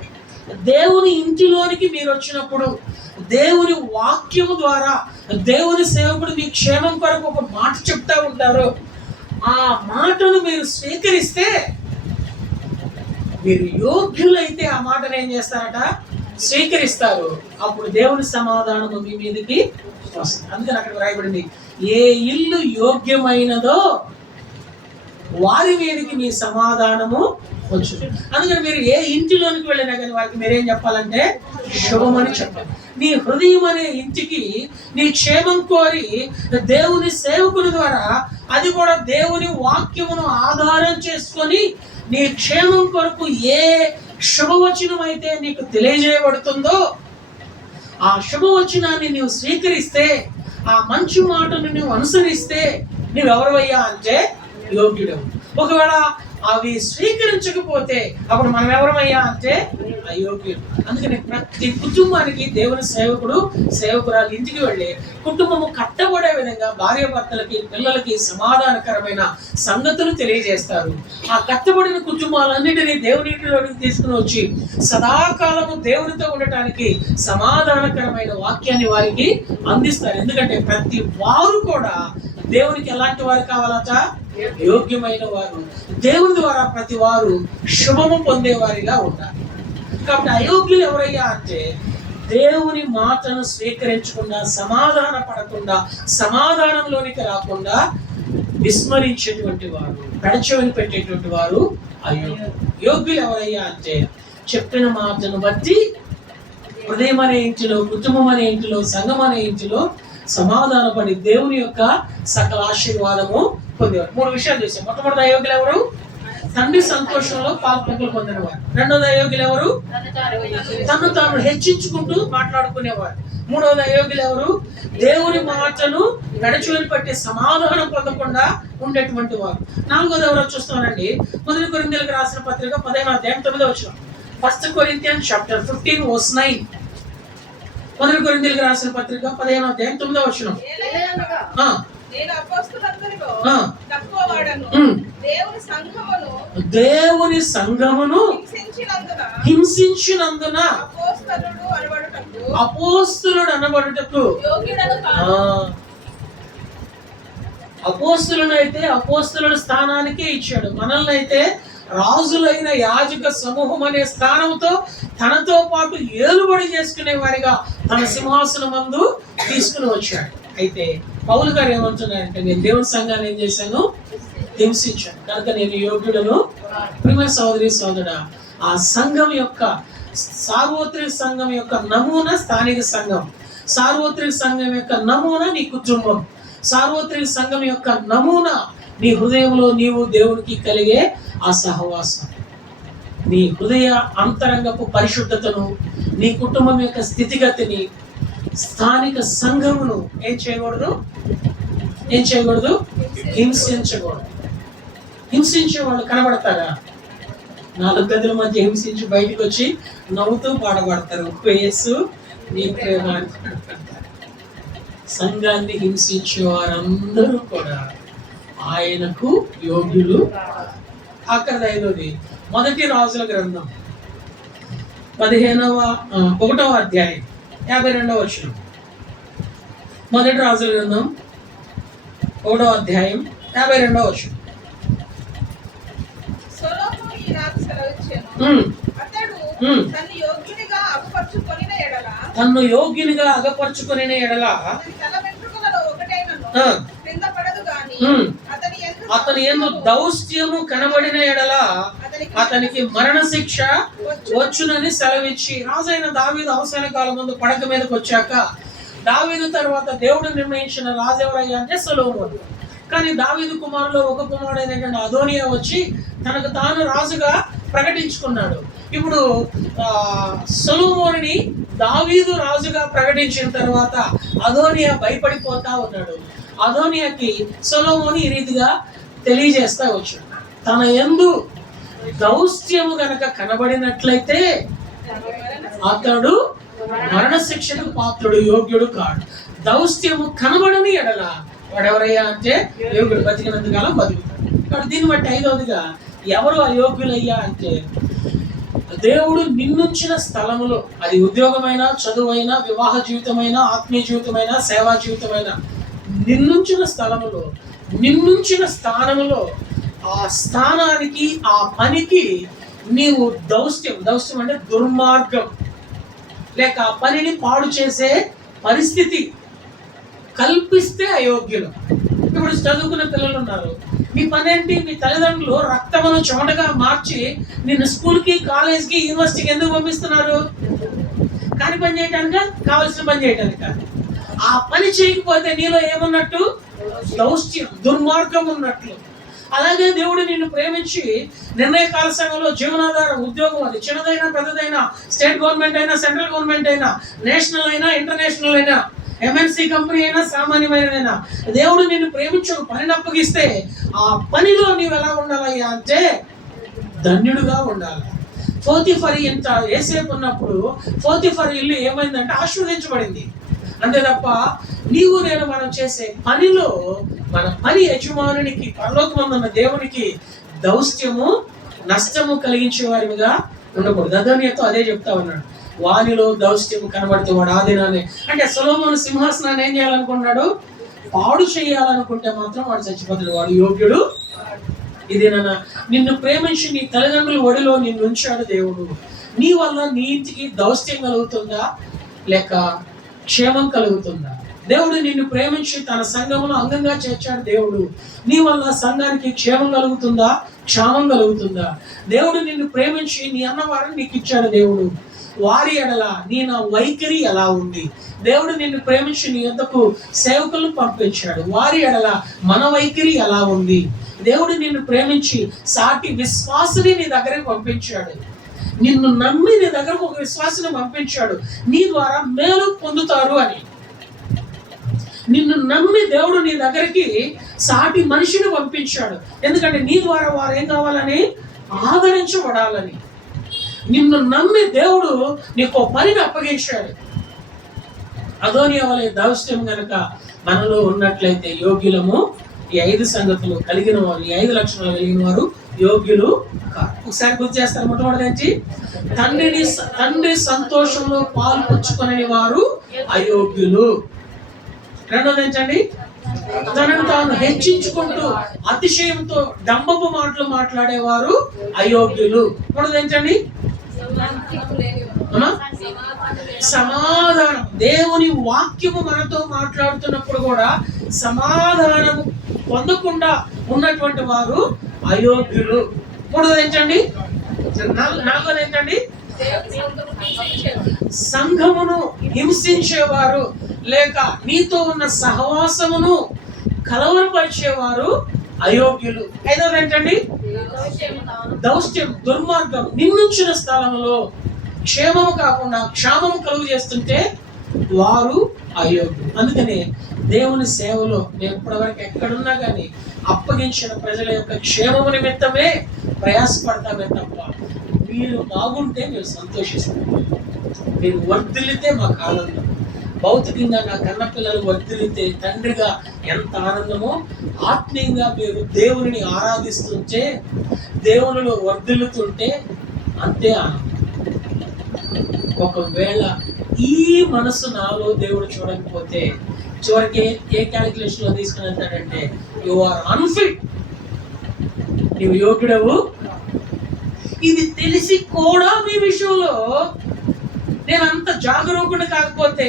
దేవుని ఇంటిలోనికి మీరు వచ్చినప్పుడు, దేవుని వాక్యము ద్వారా దేవుని సేవకుడు మీ క్షేమం కొరకు ఒక మాట చెప్తా ఉంటారు. ఆ మాటను మీరు స్వీకరిస్తే, మీరు యోగ్యులైతే ఆ మాటను ఏం చేస్తారట? స్వీకరిస్తారు. అప్పుడు దేవుని సమాధానము మీ మీదకి వస్తుంది. అందుకని అక్కడ రాయబడింది, ఏ ఇల్లు యోగ్యమైనదో వారి మీదకి మీ సమాధానము వచ్చు. అందుకని మీరు ఏ ఇంటిలోనికి వెళ్ళినా కానీ వారికి మీరేం చెప్పాలంటే శుభమని చెప్పాలి. నీ హృదయం అనే ఇంటికి నీ క్షేమం కోరి దేవుని సేవకుని ద్వారా, అది కూడా దేవుని వాక్యమును ఆధారం చేసుకొని నీ క్షేమం కొరకు ఏ శుభవచనం అయితే నీకు తెలియజేయబడుతుందో ఆ శుభవచనాన్ని నీవు స్వీకరిస్తే, ఆ మంచి మాటను నువ్వు అనుసరిస్తే నువ్వెవరవయ్యా అంటే యోగ్యుడవు. ఒకవేళ అవి స్వీకరించకపోతే అప్పుడు మనం ఎవరమయ్యా అంటే అయోగ్యుడు. అందుకని ప్రతి కుటుంబానికి దేవుని సేవకురాలు ఇంటికి వెళ్ళి కుటుంబము కట్టబడే విధంగా భార్యాభర్తలకి పిల్లలకి సమాధానకరమైన సంగతులు తెలియజేస్తారు. ఆ కట్టబడిన కుటుంబాలన్నిటినీ దేవుని ఇంటిలోకి తీసుకుని వచ్చి సదాకాలము దేవునితో ఉండటానికి సమాధానకరమైన వాక్యాన్ని వారికి అందిస్తారు. ఎందుకంటే ప్రతి వారు కూడా దేవునికి ఎలాంటి వారు కావాలట? యోగ్యమైన వారు. దేవుని ద్వారా ప్రతి వారు శుభము పొందేవారిగా ఉండాలి. కాబట్టి అయోగ్యులు ఎవరయ్యా అంటే, దేవుని మాటను స్వీకరించకుండా, సమాధాన పడకుండా, సమాధానంలోనికి రాకుండా విస్మరించేటువంటి వారు, పెడచెవిని పెట్టేటువంటి వారు అయోగ్యులు. యోగ్యులు ఎవరయ్యా అంటే, చెప్పిన మాటను బట్టి హృదయం అనే ఇంటిలో, కుటుంబం అనే ఇంటిలో, సంఘం అనే ఇంటిలో సమాధానపడి దేవుని యొక్క సకల ఆశీర్వాదము పొందేవారు. 3 విషయాలు చేశాం. మొట్టమొదటి అయోగ్యులు ఎవరు? తండ్రి సంతోషంలో పాల్పొంగులు పొందినవారు. రెండోది అయోగ్యులు ఎవరు? తను తాను హెచ్చించుకుంటూ మాట్లాడుకునేవారు. మూడవది అయోగ్యులు ఎవరు? దేవుని మాటను గడచుని పట్టి సమాధానం పొందకుండా ఉండేటువంటి వారు. నాలుగోది ఎవరో చూస్తున్నారండి, 1 కొరింథీయులకు రాసిన పత్రిక 15వ అధ్యాయం 9వ వచనం. 1 Corinthians chapter 15 verse 9. 1 కొరింథీయులకు రాసిన పత్రిక 15వ అధ్యాయం 9వ వచనం. నేను అపోస్తలులందరిలో తక్కువవాడను. దేవుని సంఘమును హింసించినందున అపోస్తలుడు అనబడుటకు అపోస్తలుడు అయితే అపోస్తలుడు స్థానానికే ఇచ్చాడు. మనల్ని అయితే రాజులైన యాజక సమూహం అనే స్థానంతో తనతో పాటు ఏలుబడి చేసుకునే వారిగా తన సింహాసనం మందు తీసుకుని వచ్చాడు. అయితే పౌలు గారు ఏమంటున్నారంటే, నేను దేవుని సంఘాన్ని ఏం చేశాను? హింసించాను, కనుక నేను యోగ్యుడను. ప్రియమైన సోదరి సోదరుడా, ఆ సంఘం యొక్క సార్వత్రిక సంఘం యొక్క నమూనా స్థానిక సంఘం, సార్వత్రిక సంఘం యొక్క నమూనా నీ కుటుంబం, సార్వత్రిక సంఘం యొక్క నమూనా నీ హృదయంలో నీవు దేవునికి కలిగే ఆ సహవాసం, నీ హృదయ అంతరంగపు పరిశుద్ధతను, నీ కుటుంబం యొక్క స్థితిగతిని, స్థానిక సంఘమును ఏం చేయకూడదు? హింసించకూడదు. హింసించే వాళ్ళు కనబడతారా? 4 గదుల మధ్య హింసించి బయటకు వచ్చి నవ్వుతూ పాడబడతారు, యేసు నీ ప్రేమ అని పాడబడతారు. సంఘాన్ని హింసించే వారందరూ కూడా ఆయనకు యోగ్యులు. ఆఖరిది 5వది 1 రాజుల గ్రంథం 1వ అధ్యాయం 52వ వచనం. 1 రాజుల గ్రంథం 1వ అధ్యాయం 52వ వచనం. సొలొమోను ఈ నాకు సెలవిచ్చెను, అతడు తన్ను యోగ్యునిగా అగుపరచుకొనిన ఎడల తన్ను యోగ్యునిగా అగపరుచుకుని ఎడల అతని తల వెంట్రుకలలో ఒకటైనను ఆ, క్రింద పడదు గాని ఉమ్, అతని యందు అతని దౌష్ట్యము కనబడిన ఎడల అతనికి మరణశిక్ష వచ్చునని సెలవిచ్చి, రాజైన దావీదు అవసాన కాలం ముందు పడక మీదకి వచ్చాక దావీదు తర్వాత దేవుడు నిర్ణయించిన రాజు ఎవరయ్యా అంటే సొలొమోను. కానీ దావీదు కుమారులో ఒక కుమారుడు అయినటువంటి అదోనియా వచ్చి తనకు తాను రాజుగా ప్రకటించుకున్నాడు. ఇప్పుడు సొలొమోనుని దావీదు రాజుగా ప్రకటించిన తర్వాత అదోనియా భయపడిపోతా ఉన్నాడు. అదోనియాకి సొలొమోను ఈ రీతిగా తెలియజేస్తా వచ్చాడు, తన యందు దౌష్ట్యము గనక కనబడినట్లయితే అతడు మరణశిక్షకు పాత్రుడు, యోగ్యుడు కాడు. దౌష్ట్యము కనబడని ఎడల వాడెవరయ్యా అంటే యోగ్యుడు, బతికినంత కాలం బతుకుతాడు. కాబట్టి దీన్ని బట్టి ఐదవదిగా ఎవరు అయోగ్యులయ్యా అంటే దేవుడు నిన్నుంచిన స్థలములో, అది ఉద్యోగమైనా, చదువైనా, వివాహ జీవితమైనా, ఆత్మీయ జీవితమైనా, సేవా జీవితమైనా, నిన్నుంచిన స్థలములో, నిన్నుంచిన స్థానములో ఆ స్థానానికి, ఆ పనికి నీవు దౌష్ట్యం అంటే దుర్మార్గం లేక ఆ పనిని పాడు చేసే పరిస్థితి కల్పిస్తే అయోగ్యులు. ఇప్పుడు చదువుకున్న పిల్లలు ఉన్నారు, మీ పని ఏంటి? మీ తల్లిదండ్రులు రక్తమును చెమటగా మార్చి నిన్ను స్కూల్కి, కాలేజ్కి, యూనివర్సిటీకి ఎందుకు పంపిస్తున్నారు? కాని పని చేయటానిక, కావలసిన పని చేయటానిక? ఆ పని చేయకపోతే నీలో ఏమున్నట్టు? దౌష్ట్యం, దుర్మార్గం ఉన్నట్లు. అలాగే దేవుడు నిన్ను ప్రేమించి నిర్ణయకాల సమయంలో జీవనాధారం, ఉద్యోగం, అది చిన్నదైనా పెద్దదైనా, స్టేట్ గవర్నమెంట్ అయినా, సెంట్రల్ గవర్నమెంట్ అయినా, నేషనల్ అయినా, ఇంటర్నేషనల్ అయినా, ఎంఎన్సి కంపెనీ అయినా, సామాన్యమైనదైనా, దేవుడు నిన్ను ప్రేమించి ఒక పనిని అప్పగిస్తే ఆ పనిలో నీవు ఎలా ఉండాలయ్యా అంటే ధన్యుడుగా ఉండాలి. పోతీఫర్ ఇంత ఏసేపు ఉన్నప్పుడు పోతీఫర్ ఇల్లు ఏమైందంటే ఆశీర్వదించబడింది. అంతే తప్ప నీవు నేను మనం చేసే పనిలో మన పని యజమానునికి, పరలోకమందున్న దేవునికి దౌష్ట్యము, నష్టము కలిగించే వారిగా ఉండకూడదు. అదోనియాతో అదే చెప్తా ఉన్నాడు, వానిలో దౌష్ట్యము కనబడితే వాడు ఆ దినాన్ని, అంటే సొలొమోను సింహాసనాన్ని ఏం చేయాలనుకున్నాడు? పాడు చేయాలనుకుంటే మాత్రం వాడు చచ్చిపోతాడు, వాడు యోగ్యుడు. ఇది నిన్ను ప్రేమించి నీ తల్లిదండ్రుల ఒడిలో నిన్ను ఉంచాడు దేవుడు. నీ వల్ల నీ ఇంటికి దౌష్ట్యం కలుగుతుందా లేక క్షేమం కలుగుతుందా? దేవుడు నిన్ను ప్రేమించి తన సంఘములో అంగంగా చేర్చాడు దేవుడు. నీ వల్ల సంఘానికి క్షేమం కలుగుతుందా, క్షామం కలుగుతుందా? దేవుడు నిన్ను ప్రేమించి నీ అన్నవారిని నీకు ఇచ్చాడు దేవుడు. వారి ఎడల నీ నా వైఖరి ఎలా ఉంది? దేవుడు నిన్ను ప్రేమించి నీ యొద్దకు సేవకులను పంపించాడు. వారి ఎడల మన వైఖరి ఎలా ఉంది? దేవుడు నిన్ను ప్రేమించి సాటి విశ్వాసుని నీ దగ్గరికి పంపించాడు. నిన్ను నమ్మి నీ దగ్గరకు ఒక విశ్వాసుని పంపించాడు, నీ ద్వారా మేలు పొందుతారు అని. నిన్ను నమ్మి దేవుడు నీ దగ్గరికి సాటి మనిషిని పంపించాడు, ఎందుకంటే నీ ద్వారా వారు ఏం కావాలని? ఆదరించబడాలని. నిన్ను నమ్మి దేవుడు నీకు పనిని అప్పగించాడు. అదోనియా వలె దౌష్ట్యం గనక మనలో ఉన్నట్లయితే యోగ్యులము. ఈ 5 సంగతులు కలిగిన వారు, ఈ 5 లక్షణాలు కలిగిన వారు యోగ్యులు కాదు. ఒకసారి గుర్తు చేస్తారు. మొట్టమొదటి తండ్రి సంతోషంలో పాలు పంచుకునే వారు అయోగ్యులు. రెండోది ఏంటండి? తనను తాను హెచ్చించుకుంటూ అతిశయంతో డంబపు మాటలు మాట్లాడేవారు అయోగ్యులు. మూడోది ఏంటండి? సమాధానం. దేవుని వాక్యము మనతో మాట్లాడుతున్నప్పుడు కూడా సమాధానము పొందకుండా ఉన్నటువంటి వారు అయోగ్యులు. మూడోది ఏంటండి? నాలుగోది ఏంటండి? సంఘమును హింసించేవారు లేక నీతో ఉన్న సహవాసమును కలవరపరిచేవారు అయోగ్యులు. ఐదోది ఏంటండి? దౌష్ట్యం, దుర్మార్గం. నిన్నుంచిన స్థలంలో క్షేమము కాకుండా క్షామము కలుగు చేస్తుంటే వారు అయోగ్యులు. అందుకని దేవుని సేవలో మేము ఇప్పటివరకు ఎక్కడున్నా కానీ అప్పగించిన ప్రజల యొక్క క్షేమము నిమిత్తమే ప్రయాసపడతామే తప్ప మీరు బాగుంటే మేము సంతోషిస్తాం, మీరు వర్ధిల్లితే మాకు ఆనందం. భౌతికంగా నా కన్న పిల్లలు వర్ధిల్లితే తండ్రిగా ఎంత ఆనందమో, ఆత్మీయంగా మీరు దేవుని ఆరాధిస్తుంటే, దేవునిలో వర్ధిల్లుతుంటే అంతే ఆనందం. ఒకవేళ ఈ మనసు నాలో దేవుడు చూడకపోతే చివరికి ఏ క్యాలిక్యులేషన్ లో తీసుకుని వెళ్తాడంటే యు ఆర్ అన్ఫిట్, నీవు యోగ్యుడవు. ఇది తెలిసి కూడా మీ విషయంలో నేను అంత జాగరూకుడు కాకపోతే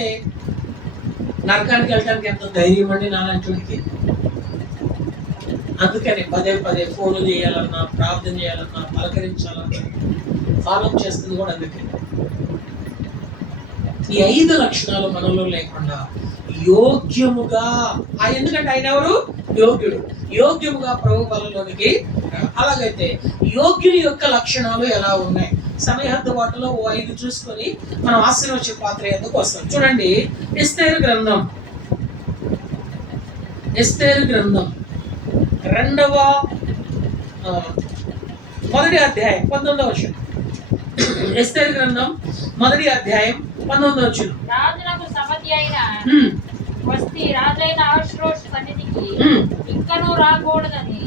నరకానికి వెళ్ళడానికి ఎంత ధైర్యం అండి నాలాంటికి. అందుకని పదే పదే ఫోన్లు చేయాలన్నా, ప్రార్థన చేయాలన్నా, పలకరించాలన్నా ఫాలో చేస్తుంది కూడా అందుకే. ఈ 5 లక్షణాలు మనలో లేకుండా యోగ్యముగా, ఎందుకంటే ఆయన ఎవరు? యోగ్యుడు. యోగ్యముగా ప్రభు బలంలోనికి. అలాగైతే యోగ్యుని యొక్క లక్షణాలు ఎలా ఉన్నాయి? సమయహద్దుబాటులో 5 చూసుకొని మనం ఆశీర్వచన పాత్ర ఎందుకు వస్తాం. చూడండి, ఎస్తేరు గ్రంథం 1వ అధ్యాయం 19వ వచనం. ఎస్తేరు గ్రంథం 1వ అధ్యాయం 19వ వచనం. రాజులకు సమధి అయిన వస్తీ రాజైన అహష్వేరోషు సన్నిధికి ఇంకనూ రాకూడదని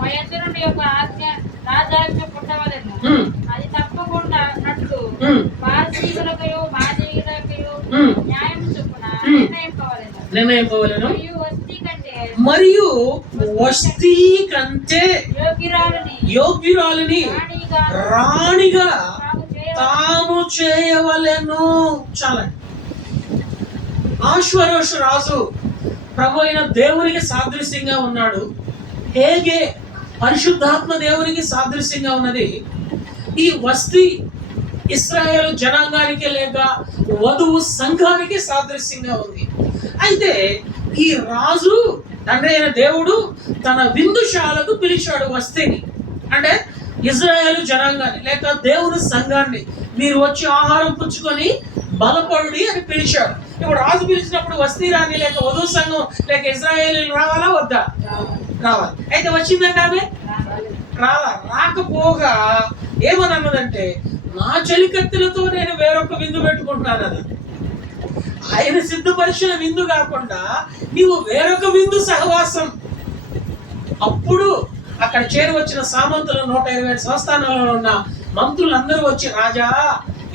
భయంకరుని యొక్క ఆజ్ఞ రాజాజ్ఞ పుట్టవలెను. అది తప్పకుండా నట్లు పారసీకులకు మాదీయులకు న్యాయం చొప్పున నిర్ణయింపవలెను. మరియు వస్తీ కంటే యోగ్యురాలిని రాణిగా తాము చేయవలెను. చాలండి. అహష్వేరోషు రాజు ప్రభు అయిన దేవునికి సాదృశ్యంగా ఉన్నాడు. హేగే పరిశుద్ధాత్మ దేవునికి సాదృశ్యంగా ఉన్నది. ఈ వస్తీ ఇశ్రాయేలు జనాంగానికి లేక వధువు సంఘానికి సాదృశ్యంగా ఉంది. అయితే ఈ రాజు తండ్రి అయిన దేవుడు తన విందుశాలకు పిలిచాడు వస్తీని, అంటే ఇజ్రాయేలు జనాంగాన్ని లేక దేవుని సంఘాన్ని. మీరు వచ్చి ఆహారం పుచ్చుకొని బలపడి అని పిలిచాడు. ఇప్పుడు రాజు పిలిచినప్పుడు వస్తీ రాని లేక వధువు సంఘం లేక ఇజ్రాయేలు రావాలా వద్దా? రావాలి. అయితే వచ్చిందంటే ఆమె రాకపోగా ఏమని అన్నదంటే, నా చెలికత్తెలతో నేను వేరొక విందు పెట్టుకుంటున్నాను అది. ఆయన సిద్ధపరిచిన విందు కాకుండా నీవు వేరొక విందు సహవాసం. అప్పుడు అక్కడ చేరువచ్చిన సామంతులు 120 సంస్థానాలలో ఉన్న మంత్రులందరూ వచ్చి, రాజా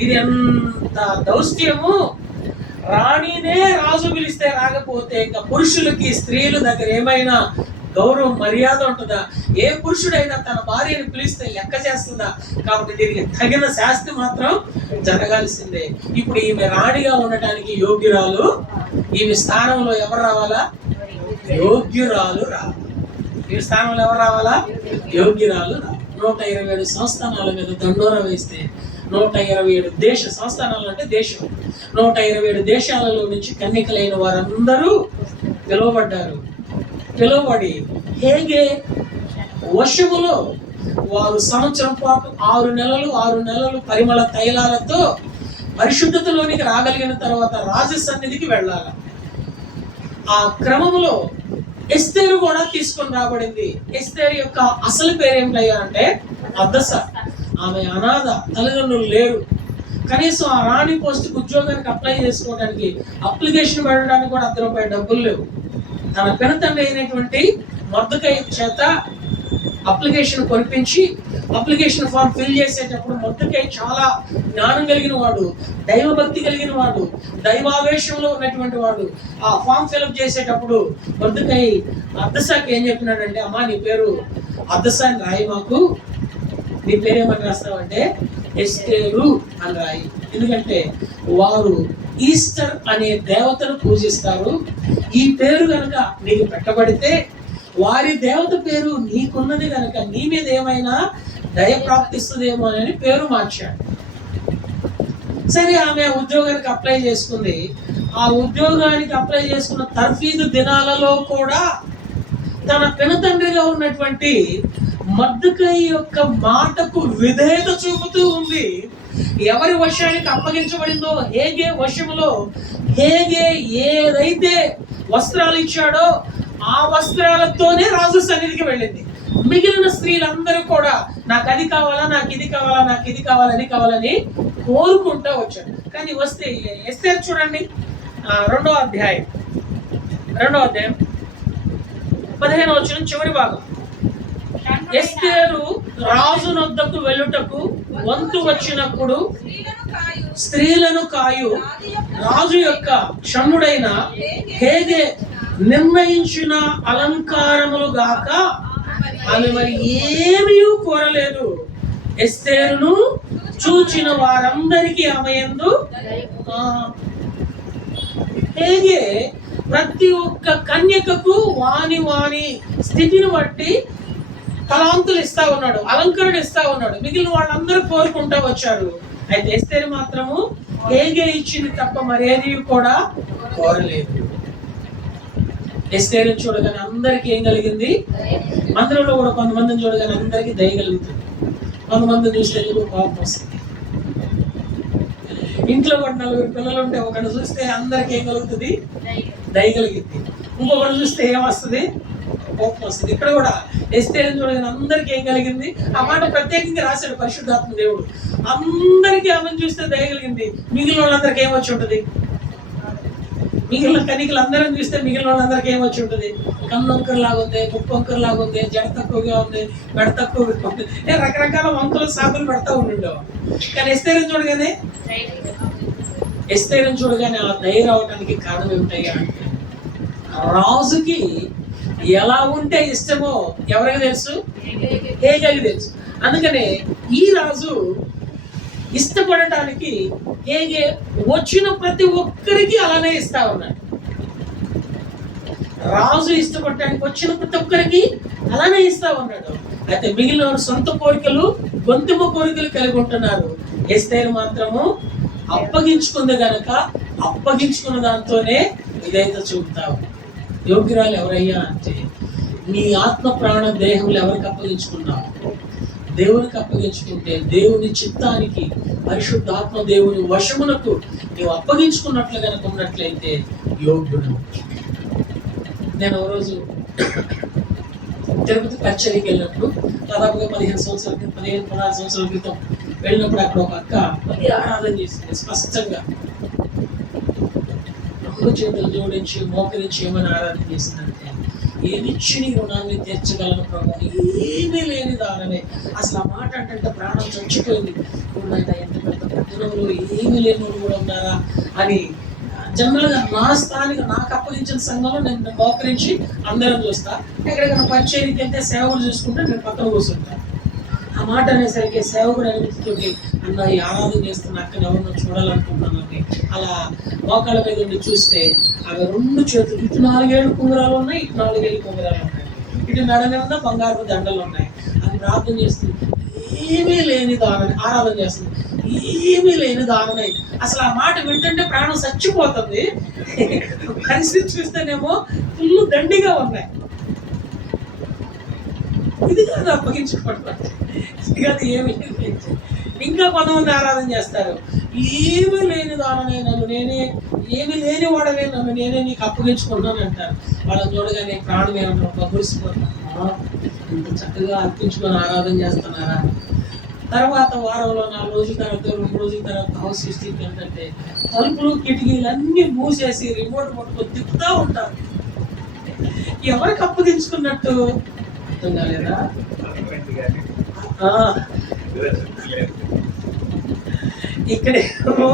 ఇది ఎంత దౌష్ట్యము, రాణినే రాజు పిలిస్తే రాకపోతే ఇంకా పురుషులకి స్త్రీల దగ్గర ఏమైనా గౌరవం మర్యాద ఉంటుందా? ఏ పురుషుడైనా తన భార్యను పిలిస్తే లెక్క చేస్తుందా? కాబట్టి దీనికి తగిన శాస్తి మాత్రం జరగాల్సిందే. ఇప్పుడు ఈమె రాణిగా ఉండటానికి యోగ్యురాలు, ఈమె స్థానంలో ఎవరు రావాలా? యోగ్యురాలు రావాలి. ఈ స్థానంలో ఎవరు రావాలా? యోగ్యురాలు రావాలి. 127 సంస్థానాల మీద దండోర వేస్తే 127 దేశ సంస్థానాలు అంటే దేశం, 127 దేశాలలో నుంచి కన్యకలైన వారందరూ పిలువబడ్డారు. పిలువబడి హేగే వర్షములో వారు సంవత్సరం పాటు 6 నెలలు పరిమళ తైలాలతో పరిశుద్ధతలోనికి రాగలిగిన తర్వాత రాజు సన్నిధికి వెళ్ళాలి. ఆ క్రమంలో ఎస్తేరు కూడా తీసుకొని రాబడింది. ఎస్తేరు యొక్క అసలు పేరు ఏమిటయ్యా అంటే అద్దస. ఆమె అనాథ, తల్లిదండ్రులు లేరు. కనీసం ఆ రాణి పోస్ట్కి ఉద్యోగానికి అప్లై చేసుకోవడానికి అప్లికేషన్ పెట్టడానికి కూడా ₹100 డబ్బులు లేవు. తన పెనతండ్రి అయినటువంటి మొర్దెకై చేత అప్లికేషన్ కొనిపించి అప్లికేషన్ ఫామ్ ఫిల్ చేసేటప్పుడు మొర్దెకై చాలా జ్ఞానం కలిగిన వాడు, దైవభక్తి కలిగిన వాడు, దైవావేశంలో ఉన్నటువంటి వాడు. ఆ ఫామ్ ఫిల్అప్ చేసేటప్పుడు మొర్దెకై అద్దసాకి ఏం చెప్పినాడంటే, అమ్మా నీ పేరు అద్దసా అని రాయి, మాకు నీ పేరేమని రాస్తావంటే ఎస్తేరు అని రాయి. ఎందుకంటే వారు ఈస్టర్ అనే దేవతను పూజిస్తారు. ఈ పేరు కనుక నీకు పెట్టబడితే వారి దేవత పేరు నీకున్నది కనుక నీ మీద ఏమైనా దయ ప్రాప్తిస్తుందేమో అని పేరు మార్చాడు. సరే, ఆమె ఉద్యోగానికి అప్లై చేసుకుంది. ఆ ఉద్యోగానికి అప్లై చేసుకున్న తర్ఫీదు దినాలలో కూడా తన పెనతండ్రిగా ఉన్నటువంటి మొర్దెకై యొక్క మాటకు విధేయత చూపుతూ ఉంది. ఎవరి వశానికి అప్పగించబడిందో హేగే వశములో హేగే ఏదైతే వస్త్రాలు ఇచ్చాడో ఆ వస్త్రాలతోనే రాజు సన్నిధికి వెళ్ళింది. మిగిలిన స్త్రీలందరూ కూడా నాకు అది కావాలా, నాకు ఇది కావాలా, నాకు ఇది కావాలని కావాలని కోరుకుంటూ వచ్చాడు. కానీ వస్తే ఎస్తేరు చూడండి, 2వ అధ్యాయం 15వ వచనం చివరి భాగం. ఎస్తేరు రాజు నొద్దకు వెళ్ళుటకు వంతు వచ్చినప్పుడు స్త్రీలను కాయు రాజు యొక్క క్షముడైన హేగే నిర్ణయించిన అలంకారములు గాక ఆమె మరి ఏమీ కోరలేదు. ఎస్తేరును చూచిన వారందరికీ ఆమె యందు హేగే ప్రతి ఒక్క కన్యకకు వాని స్థితిని బట్టి తలాంతులు ఇస్తా ఉన్నాడు, అలంకరణ ఇస్తా ఉన్నాడు. మిగిలిన వాళ్ళందరూ కోరుకుంటా వచ్చారు. అయితే ఎస్తేరు మాత్రము హేగే ఇచ్చింది తప్ప మరేది కూడా కోరలేదు. ఎస్తేరు చూడగానే అందరికి ఏం కలిగింది? మందిరంలో కూడా కొంతమందిని చూడగానే అందరికి దయ కలుగుతుంది, కొంతమందిని చూస్తే కోపం వస్తుంది. ఇంట్లో కూడా 4 పిల్లలు ఉంటే ఒకటి చూస్తే అందరికి ఏం కలుగుతుంది? దయ కలిగింది. ఇంకొకటి చూస్తే ఏమొస్తుంది? కోపం వస్తుంది. ఇక్కడ కూడా ఎస్తేరు చూడగానే అందరికి ఏం కలిగింది? ఆ మాట ప్రత్యేకంగా రాశాడు పరిశుద్ధాత్మ దేవుడు. అందరికీ ఆమెను చూస్తే దయ కలిగింది. మిగిలిన వాళ్ళందరికీ ఏమొచ్చి ఉంటుంది? మిగిలిన కనికలు అందరం చూస్తే మిగిలిన వాళ్ళందరికీ ఏమొచ్చి ఉంటుంది? కన్నొంకరలాగా ఉంది, ముప్పొంకరలాగా ఉంది, జడ తక్కువగా ఉంది, మెడ తక్కువగా ఉంది, రకరకాల వంకలు సాకులు పెడతా ఉండేవాడు. కానీ ఎస్తేరుని చూడగానే ఆ దయ రావడానికి కారణం ఏమిటయ్యా అంటే, రాజుకి ఎలా ఉంటే ఇష్టమో ఎవరికి తెలుసు? హేగేకి తెలుసు. అందుకనే ఈ రాజు ఇష్టపడటానికి హేగే వచ్చిన ప్రతి ఒక్కరికి అలానే ఇస్తా ఉన్నాడు. రాజు ఇష్టపడటానికి వచ్చిన ప్రతి ఒక్కరికి అలానే ఇస్తా ఉన్నాడు. అయితే మిగిలిన సొంత కోరికలు, గొంతుమ కోరికలు కలిగి ఉంటున్నారు. ఎస్తేరు మాత్రము అప్పగించుకుంది గనక అప్పగించుకున్న దాంతోనే ఇదైతే చూపుతావు. యోగ్యురాలు ఎవరయ్యా అంటే, నీ ఆత్మ ప్రాణ దేహంలో ఎవరికి అప్పగించుకున్నావు? దేవునికి అప్పగించుకుంటే దేవుని చిత్తానికి, పరిశుద్ధాత్మ దేవుని వశమునకు నీవు అప్పగించుకున్నట్లు కనుక ఉన్నట్లయితే యోగ్యుడు. నేను ఓ రోజు తిరుపతి కచేరీకి వెళ్ళినప్పుడు, దాదాపుగా 15 16 సంవత్సరాల క్రితం వెళ్ళినప్పుడు అక్కడ ఒక అక్క ఆరాధన చేసింది. స్పష్టంగా 2 చేతులు జోడించి మోకరించి ఏమైనా ఆరాధన చేసిందంటే, ఏమిచ్చి నీ రుణాన్ని తీర్చగలను ప్రభు, ఏమీ లేని దాననే. అసలు ఆ మాట అంటే ప్రాణం చచ్చిపోయింది. ఎంత పెద్ద పట్టణంలో ఏమీ లేని వాళ్ళు కూడా ఉన్నారా అని. జనరల్గా నా స్థానిక నాకు అప్పగించిన సంఘంలో నేను మోకరించి అందరం చూస్తా. ఎక్కడికైనా పరిచర్యకి వెళ్తే సేవకులు చూసుకుంటే నేను పక్కన కూర్చుంటాను. ఆ మాట అనేసరికి సేవకుడు అనిపించుతోటి, అన్న ఈ ఆరాధన చేస్తున్న అక్కడ ఎవరినో చూడాలనుకుంటున్నానని అలా మోకాళ్ళ మీద ఉండి చూస్తే అవి 2 చేతులు, ఇటు 4 ఏళ్ళు కుంగరాలు ఉన్నాయి, ఇటు 4 ఏళ్ళు కుంగరాలు ఉన్నాయి, ఇటు నడన బంగారు దండలు ఉన్నాయి. అది ప్రార్థన చేస్తుంది, ఏమీ లేని దానని ఆరాధన చేస్తుంది, ఏమీ లేని దానని. అసలు ఆ మాట వింటుంటే ప్రాణం చచ్చిపోతుంది. పరిస్థితి చూస్తేనేమో ఫుల్ దండిగా ఉన్నాయి. ఇది కాదు అప్పగించుకోవడం, ఇది కాదు ఏమీ లేదు. ఇంకా కొంతమంది ఆరాధన చేస్తారు, ఏమీ లేని దాననే నన్ను నేనే, ఏమి లేని వాడనే నన్ను నేనే నీకు అప్పగించుకున్నాను అంటారు. వాళ్ళని చూడగానే ప్రాణం ఏమన్నా బగురిసిపోతున్నా, ఇంత చక్కగా అర్పించుకొని ఆరాధన చేస్తున్నారా. తర్వాత వారంలో 4 రోజుల తర్వాత 2 రోజుల తర్వాత హౌస్ సిస్టమ్ ఏంటంటే తలుపులు కిటికీలు అన్నీ మూసేసి రిమోట్ పట్టుకొని తిప్పుతూ ఉంటారు. ఎవరికి అప్పగించుకున్నట్టు అర్థం కాలేదా? ఇక్కడేమో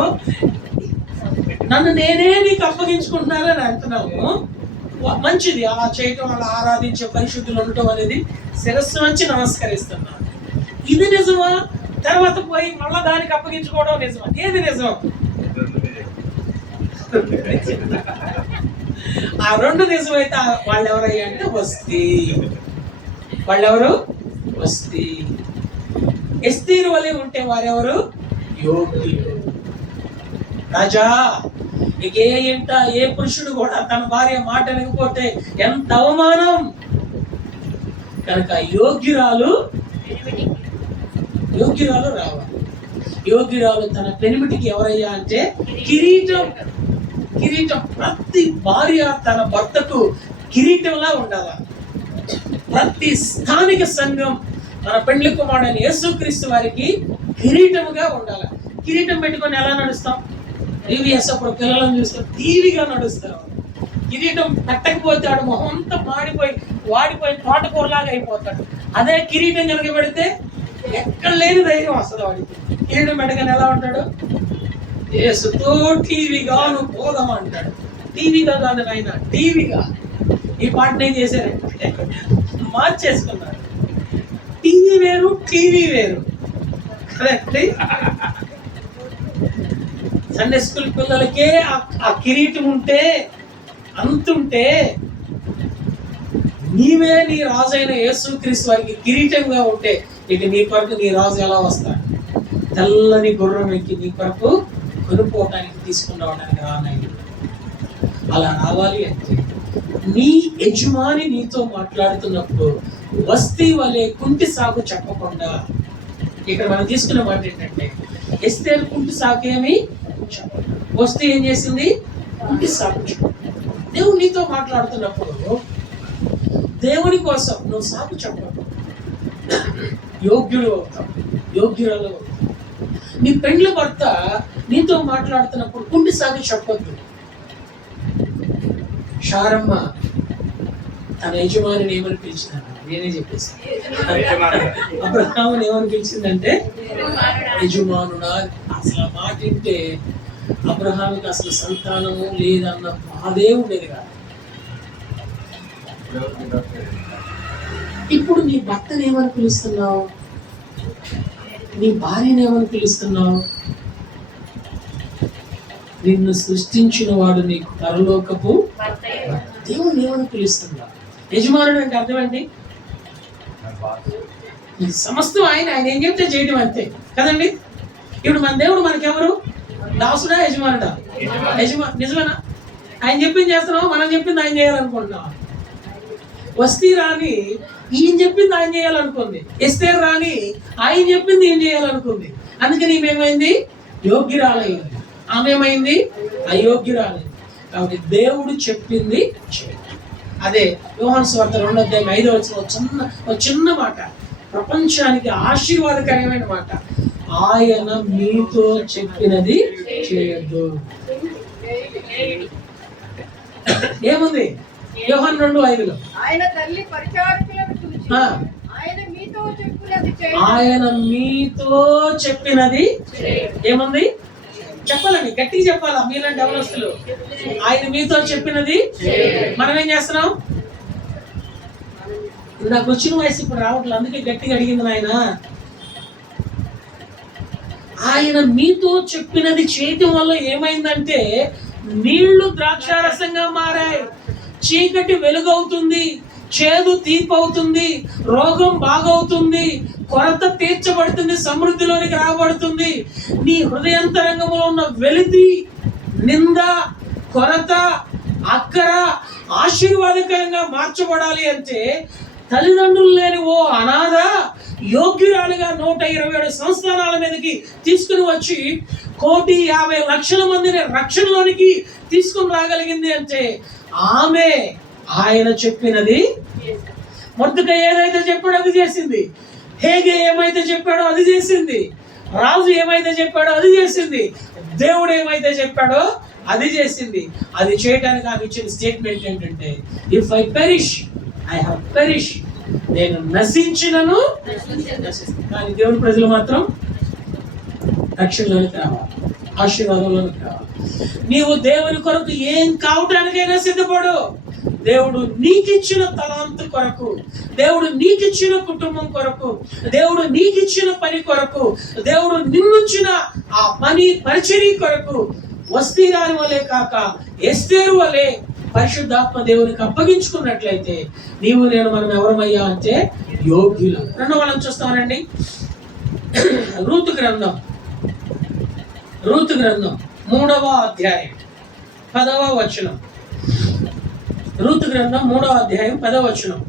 నన్ను నేనే నీకు అప్పగించుకుంటున్నానని అంటున్నాము. మంచిది, అలా చేయటం, అలా ఆరాధించే పరిశుద్ధులు ఉండటం అనేది శిరస్సు నుంచి నమస్కరిస్తున్నాను. ఇది నిజమా? తర్వాత పోయి మళ్ళా దానికి అప్పగించుకోవడం నిజమా? ఏది నిజం? ఆ 2 నిజమైతే వాళ్ళు ఎవరయ్యా అంటే వస్తీ. వాళ్ళెవరు? వస్తీ. ఎస్తేరు వలె ఉంటే వారెవరు? యోగ్యులు. రాజా, ఇక ఏ పురుషుడు కూడా తన భార్య మాట వినకపోతే ఎంత అవమానం. కనుక యోగ్యురాలు రావాలి. యోగ్యురాలు తన పెనిమిటికి ఎవరయ్యా అంటే కిరీటం. ప్రతి భార్య తన భర్తకు కిరీటంలా ఉండాల. ప్రతి స్థానిక సంఘం మన పెండ్లి కుమారుడైన యేసుక్రీస్తు వారికి కిరీటముగా ఉండాలి. కిరీటం పెట్టుకొని ఎలా నడుస్తాం? టీవీఎస్ అప్పుడు పిల్లలను చూస్తే టీవీగా నడుస్తారు. కిరీటం పెట్టకపోతే ఆడు మొహం అంతా వాడిపోయి తోటకూరలాగా అయిపోతాడు. అదే కిరీటం కనుక పెడితే ఎక్కడ లేని ధైర్యం వస్తుంది వాడికి. కిరీటం పెట్టగానే ఎలా ఉంటాడు? యేసుతో టీవీగా నువ్వు పోదాం అంటాడు. టీవీగా కాదు నాయన, టీవీగా. ఈ పాటను ఏం చేశారంటే మార్చేసుకున్నాడు. టీవీ వేరు, టీవీ వేరు. కదండి. సండే స్కూల్ పిల్లలకే ఆ కిరీటం ఉంటే అంతుంటే నీవే నీ రాజైన యేసుక్రీస్తు వారికి కిరీటంగా ఉంటే ఇక నీ కొరకు నీ రాజు ఎలా వస్తాడు? తెల్లని గుర్రం ఎక్కి నీ కొరకు కొనుక్కోవటానికి తీసుకుని రావడానికి రానాయి. అలా రావాలి అంటే నీ యజమాని నీతో మాట్లాడుతున్నప్పుడు వస్తీ వలె కుంటి సాగు చెప్పకుండా, ఇక్కడ మనం తీసుకున్న మాట ఏంటంటే ఎస్తేరు కుంటి సాగు ఏమి వస్తీ ఏం చేసింది? కుంటి సాగు చెప్పు. దేవుడు నీతో మాట్లాడుతున్నప్పుడు దేవుని కోసం నువ్వు సాగు చెప్పు, యోగ్యుడు అవుతావు, యోగ్యురాలు అవుతావు. నీ పెండ్లి భర్త నీతో మాట్లాడుతున్నప్పుడు కుంటి సాగు చెప్పొద్దు. శారమ్మ తన యజమానిని ఏమని పిలిచింది? నేనే చెప్పేసి అబ్రహాముని ఏమని పిలిచిందంటే యజమానుడా. అసలు ఆ మాట వింటే అబ్రహాముకి అసలు సంతానము లేదన్న బాధే ఉండేది కాదు. ఇప్పుడు నీ భర్తను ఏమని పిలుస్తున్నావు? నీ భార్యను ఏమని పిలుస్తున్నావు? నిన్ను సృష్టించిన వాడు నీకు పరలోకపు దేవుని ఏమని పిలుస్తున్నావు? యజమానుడు అంటే అర్థం ఏంటి? ఈ సమస్తం ఆయన ఏం చెప్తే చేయడం అంతే కదండి. ఇప్పుడు మన దేవుడు మనకెవరు? దాసుడా యజమానుడా? నిజమేనా? ఆయన చెప్పింది చేస్తున్నావు, మనం చెప్పింది ఆయన చేయాలనుకుంటున్నాం. వస్తీ రాని ఈయన చెప్పింది ఆయన చేయాలనుకుంది, ఎస్తేరు రాని ఆయన చెప్పింది ఈయన చేయాలనుకుంది. అందుకని ఈమెమైంది? యోగ్యురాలైంది. ఆమె ఏమైంది? అయోగ్యురాలైంది. కాబట్టి దేవుడు చెప్పింది చేయాలి. అదే యోహాను సువార్త 2:5 ఒక చిన్న మాట, ప్రపంచానికి ఆశీర్వాదకరమైన మాట. ఆయన మీతో చెప్పినది చేయొద్దు. ఏముంది యోహాను 2:5? ఆయన తల్లి పరిచారకులను చూసి ఆయన మీతో చెప్పినది ఏముంది? చెప్పాలండి, గట్టిగా చెప్పాలా? మీలాంటి ఎవరస్తులు ఆయన మీతో చెప్పినది మనం ఏం చేస్తున్నాం? నాకు వచ్చిన వయసు ఇప్పుడు రావట్లేదు, అందుకే గట్టిగా అడిగింది ఆయన. ఆయన మీతో చెప్పినది చేయటం వల్ల ఏమైందంటే నీళ్లు ద్రాక్షారసంగా మారాయి, చీకటి వెలుగవుతుంది, చేదు తీపి అవుతుంది, రోగం బాగవుతుంది, కొరత తీర్చబడుతుంది, సమృద్ధిలోనికి రాబడుతుంది. నీ హృదయాంతరంగంలో ఉన్న వెలితి, నింద, కొరత, అక్కర ఆశీర్వాదకరంగా మార్చబడాలి అంటే తల్లిదండ్రులు లేని ఓ అనాథ యోగ్యురాలుగా 127 సంస్థానాల మీదకి తీసుకుని వచ్చి 1,50,00,000 మందిని రక్షణలోనికి తీసుకుని రాగలిగింది అంటే ఆమె ఆయన చెప్పినది. మొర్దెకై ఏదైతే చెప్పాడో అది చేసింది, హేగే ఏమైతే చెప్పాడో అది చేసింది, రాజు ఏమైతే చెప్పాడో అది చేసింది, దేవుడు ఏమైతే చెప్పాడో అది చేసింది. అది చేయడానికి ఆమె ఇచ్చిన స్టేట్మెంట్ ఏంటంటే if I perish I have perish, నేను నశించినను నశిస్తాను. కానీ దేవుని ప్రజలు మాత్రం రక్షణలోనికి రావాలి, ఆశీర్వాదంలోనికి రావాలి. నీవు దేవుని కొరకు ఏం కావటానికైనా సిద్ధపడు. దేవుడు నీకిచ్చిన తలాంతు కొరకు, దేవుడు నీకిచ్చిన కుటుంబం కొరకు, దేవుడు నీకిచ్చిన పని కొరకు, దేవుడు నిన్నుచ్చిన ఆ పని పరిచర్య కొరకు వస్తీరాని వలె కాక ఎస్తేరు వలె పరిశుద్ధాత్మ దేవునికి అప్పగించుకున్నట్లయితే నీవు నేను మనం ఎవరమయ్యా అంటే యోగ్యులు. రెండో వాళ్ళని చూస్తామండి. రూతు గ్రంథం 3వ అధ్యాయం 10వ వచనం. రూతు గ్రంథం 3వ అధ్యాయం 10వ వచనం,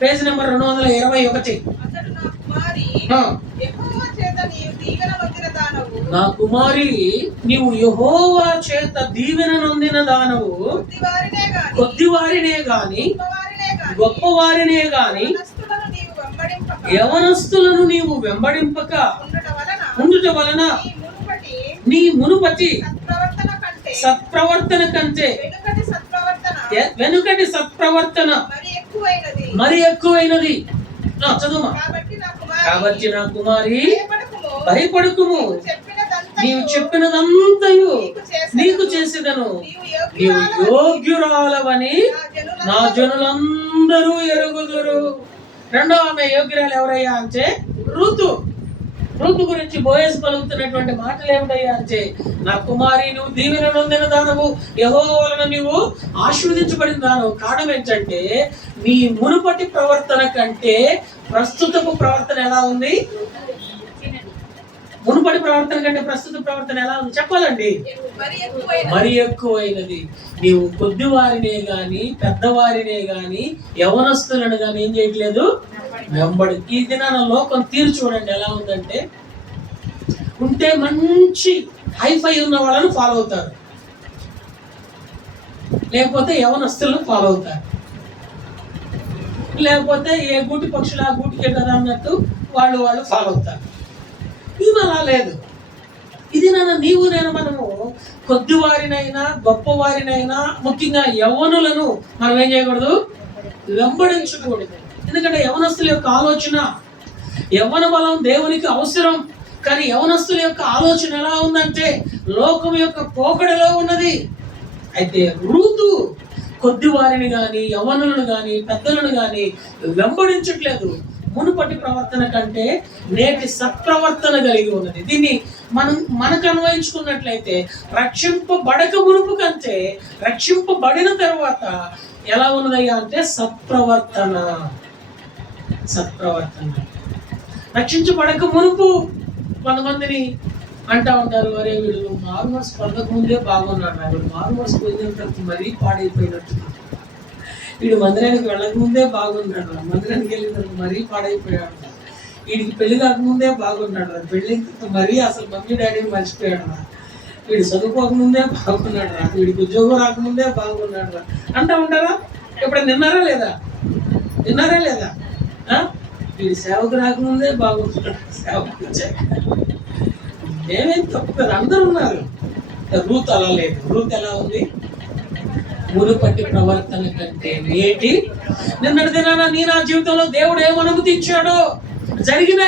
పేజ్ నెంబర్ 221. నా కుమారి నీవు యెహోవా చేత దీవెన నొందిన దానవు, కొద్దివారినే గాని గొప్పవారినే గాని యవనస్తులను నీవు వెంబడింపక ఉండుట వలన నీ మునుపటి సత్ప్రవర్తన కంటే వెనుకటి సత్ప్రవర్తన మరి ఎక్కువైనది. చదువు. కాబట్టి నా కుమారి భయపడకుము, నీవు చెప్పినదంతయు నీకు చేసేదను, నీవు యోగ్యురాలవని నా జనులందరూ ఎరుగుదురు. రెండవ ఆమె యోగ్యురాలు ఎవరయ్యా అంటే రూతు. రూతు గురించి బోయజ్ పలుకుతున్నటువంటి మాటలు ఏమిటయ్యా అంటే, నా కుమారి నువ్వు దీవెన నొందిన దానవు, యెహోవా వలన నీవు ఆశీర్వదించబడిన దానవు. కారణం ఏంటంటే నీ మునుపటి ప్రవర్తన కంటే ప్రస్తుతపు ప్రవర్తన ఎలా ఉంది? మునుపటి ప్రవర్తన కంటే ప్రస్తుత ప్రవర్తన ఎలా ఉంది చెప్పాలండి? మరి ఎక్కువైనది. నీవు కొద్దివారినే గాని పెద్దవారినే గాని యవనస్తులను గాని ఏం చేయట్లేదు, వెంబడి. ఈ దినాన లోకం తీరు చూడండి ఎలా ఉందంటే, ఉంటే మంచి హైఫై ఉన్న వాళ్ళని ఫాలో అవుతారు, లేకపోతే యవనస్తులను ఫాలో అవుతారు, లేకపోతే ఏ గూటి పక్షులు ఆ గూటికే కదా అన్నట్టు వాళ్ళు ఫాలో అవుతారు. ఇది అలా లేదు. ఇది నీవు నేను మనము కొద్దివారినైనా గొప్పవారినైనా ముఖ్యంగా యవ్వనులను మనం ఏం చేయకూడదు, వెంబడించకూడదు. ఎందుకంటే యవనస్తుల యొక్క ఆలోచన, యవ్వన బలం దేవునికి అవసరం. కానీ యవనస్తుల యొక్క ఆలోచన ఎలా ఉందంటే లోకం యొక్క పోకడలో ఉన్నది. అయితే రూతు కొద్దివారిని గాని యవ్వనులను గాని పెద్దలను గాని వెంబడించట్లేదు. మునుపటి ప్రవర్తన కంటే నేటి సత్ప్రవర్తన కలిగి ఉన్నది. దీన్ని మనకు అన్వయించుకున్నట్లయితే రక్షింపబడక మునుపు కంటే రక్షింపబడిన తర్వాత ఎలా ఉన్నదయ్యా అంటే సత్ప్రవర్తన. రక్షించబడక మునుపు కొంతమందిని అంటా ఉంటారు, అరే వీడు మారుమర్స్ పొందక ముందే బాగున్నాడు, వీడు మారుమర్స్ పొందిన తర్వాత మరీ పాడైపోయినట్టు, వీడు మందిరానికి వెళ్ళక ముందే బాగున్నాడు, మందిరానికి వెళ్ళిన తర్వాత మరీ పాడైపోయాడు, వీడికి పెళ్లి కాకముందే బాగున్నాడు, పెళ్లి మరీ అసలు మమ్మీ డాడీని మర్చిపోయాడు, వీడు చదువుకోకముందే బాగున్నాడు, వీడికి ఉద్యోగం రాకముందే బాగున్నాడు అంటా ఉంటారా? ఇప్పుడు విన్నారా లేదా? వీడి సేవకు రాకముందే బాగుంటున్నాడు, సేవకు వచ్చాక ఏమేం తప్పు కదా, అందరూ ఉన్నారు. రూత్ అలా లేదు. రూత్ ఎలా ఉంది? మునుపటి ప్రవర్తన కంటే నేటి. నిన్నటి దినాన నీ నా జీవితంలో దేవుడు ఏం అనుమతించాడో జరిగిన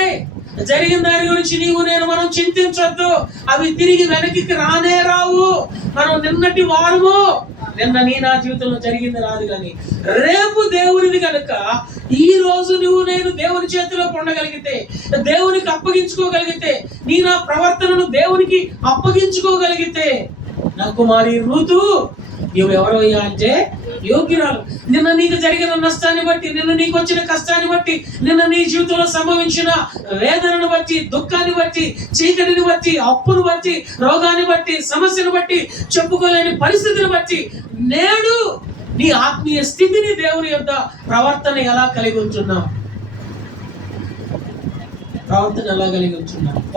దాని గురించి నీవు నేను మనం చింతించొద్దు. అవి తిరిగి వెనక్కి రానే రావు. మనం నిన్నటి వారము, నిన్న నీ నా జీవితంలో జరిగింది రాదు, కానీ రేపు దేవునిది కనుక ఈ రోజు నువ్వు నేను దేవుని చేతిలో పొందగలిగితే, దేవునికి అప్పగించుకోగలిగితే, నీ నా ప్రవర్తనను దేవునికి అప్పగించుకోగలిగితే, నా కుమారి రూతు నువ్వు ఎవరయ్యా అంటే యోగ్యురాలు. నిన్న నీకు జరిగిన నష్టాన్ని బట్టి, నిన్న నీకు వచ్చిన కష్టాన్ని బట్టి, నిన్న నీ జీవితంలో సంభవించిన వేదనను బట్టి, దుఃఖాన్ని బట్టి, చీకటిని బట్టి, అప్పును బట్టి, రోగాన్ని బట్టి, సమస్యను బట్టి, చెప్పుకోలేని పరిస్థితిని బట్టి నేడు నీ ఆత్మీయ స్థితిని దేవుని యొక్క ప్రవర్తన ఎలా కలిగి ఉంటున్నావు?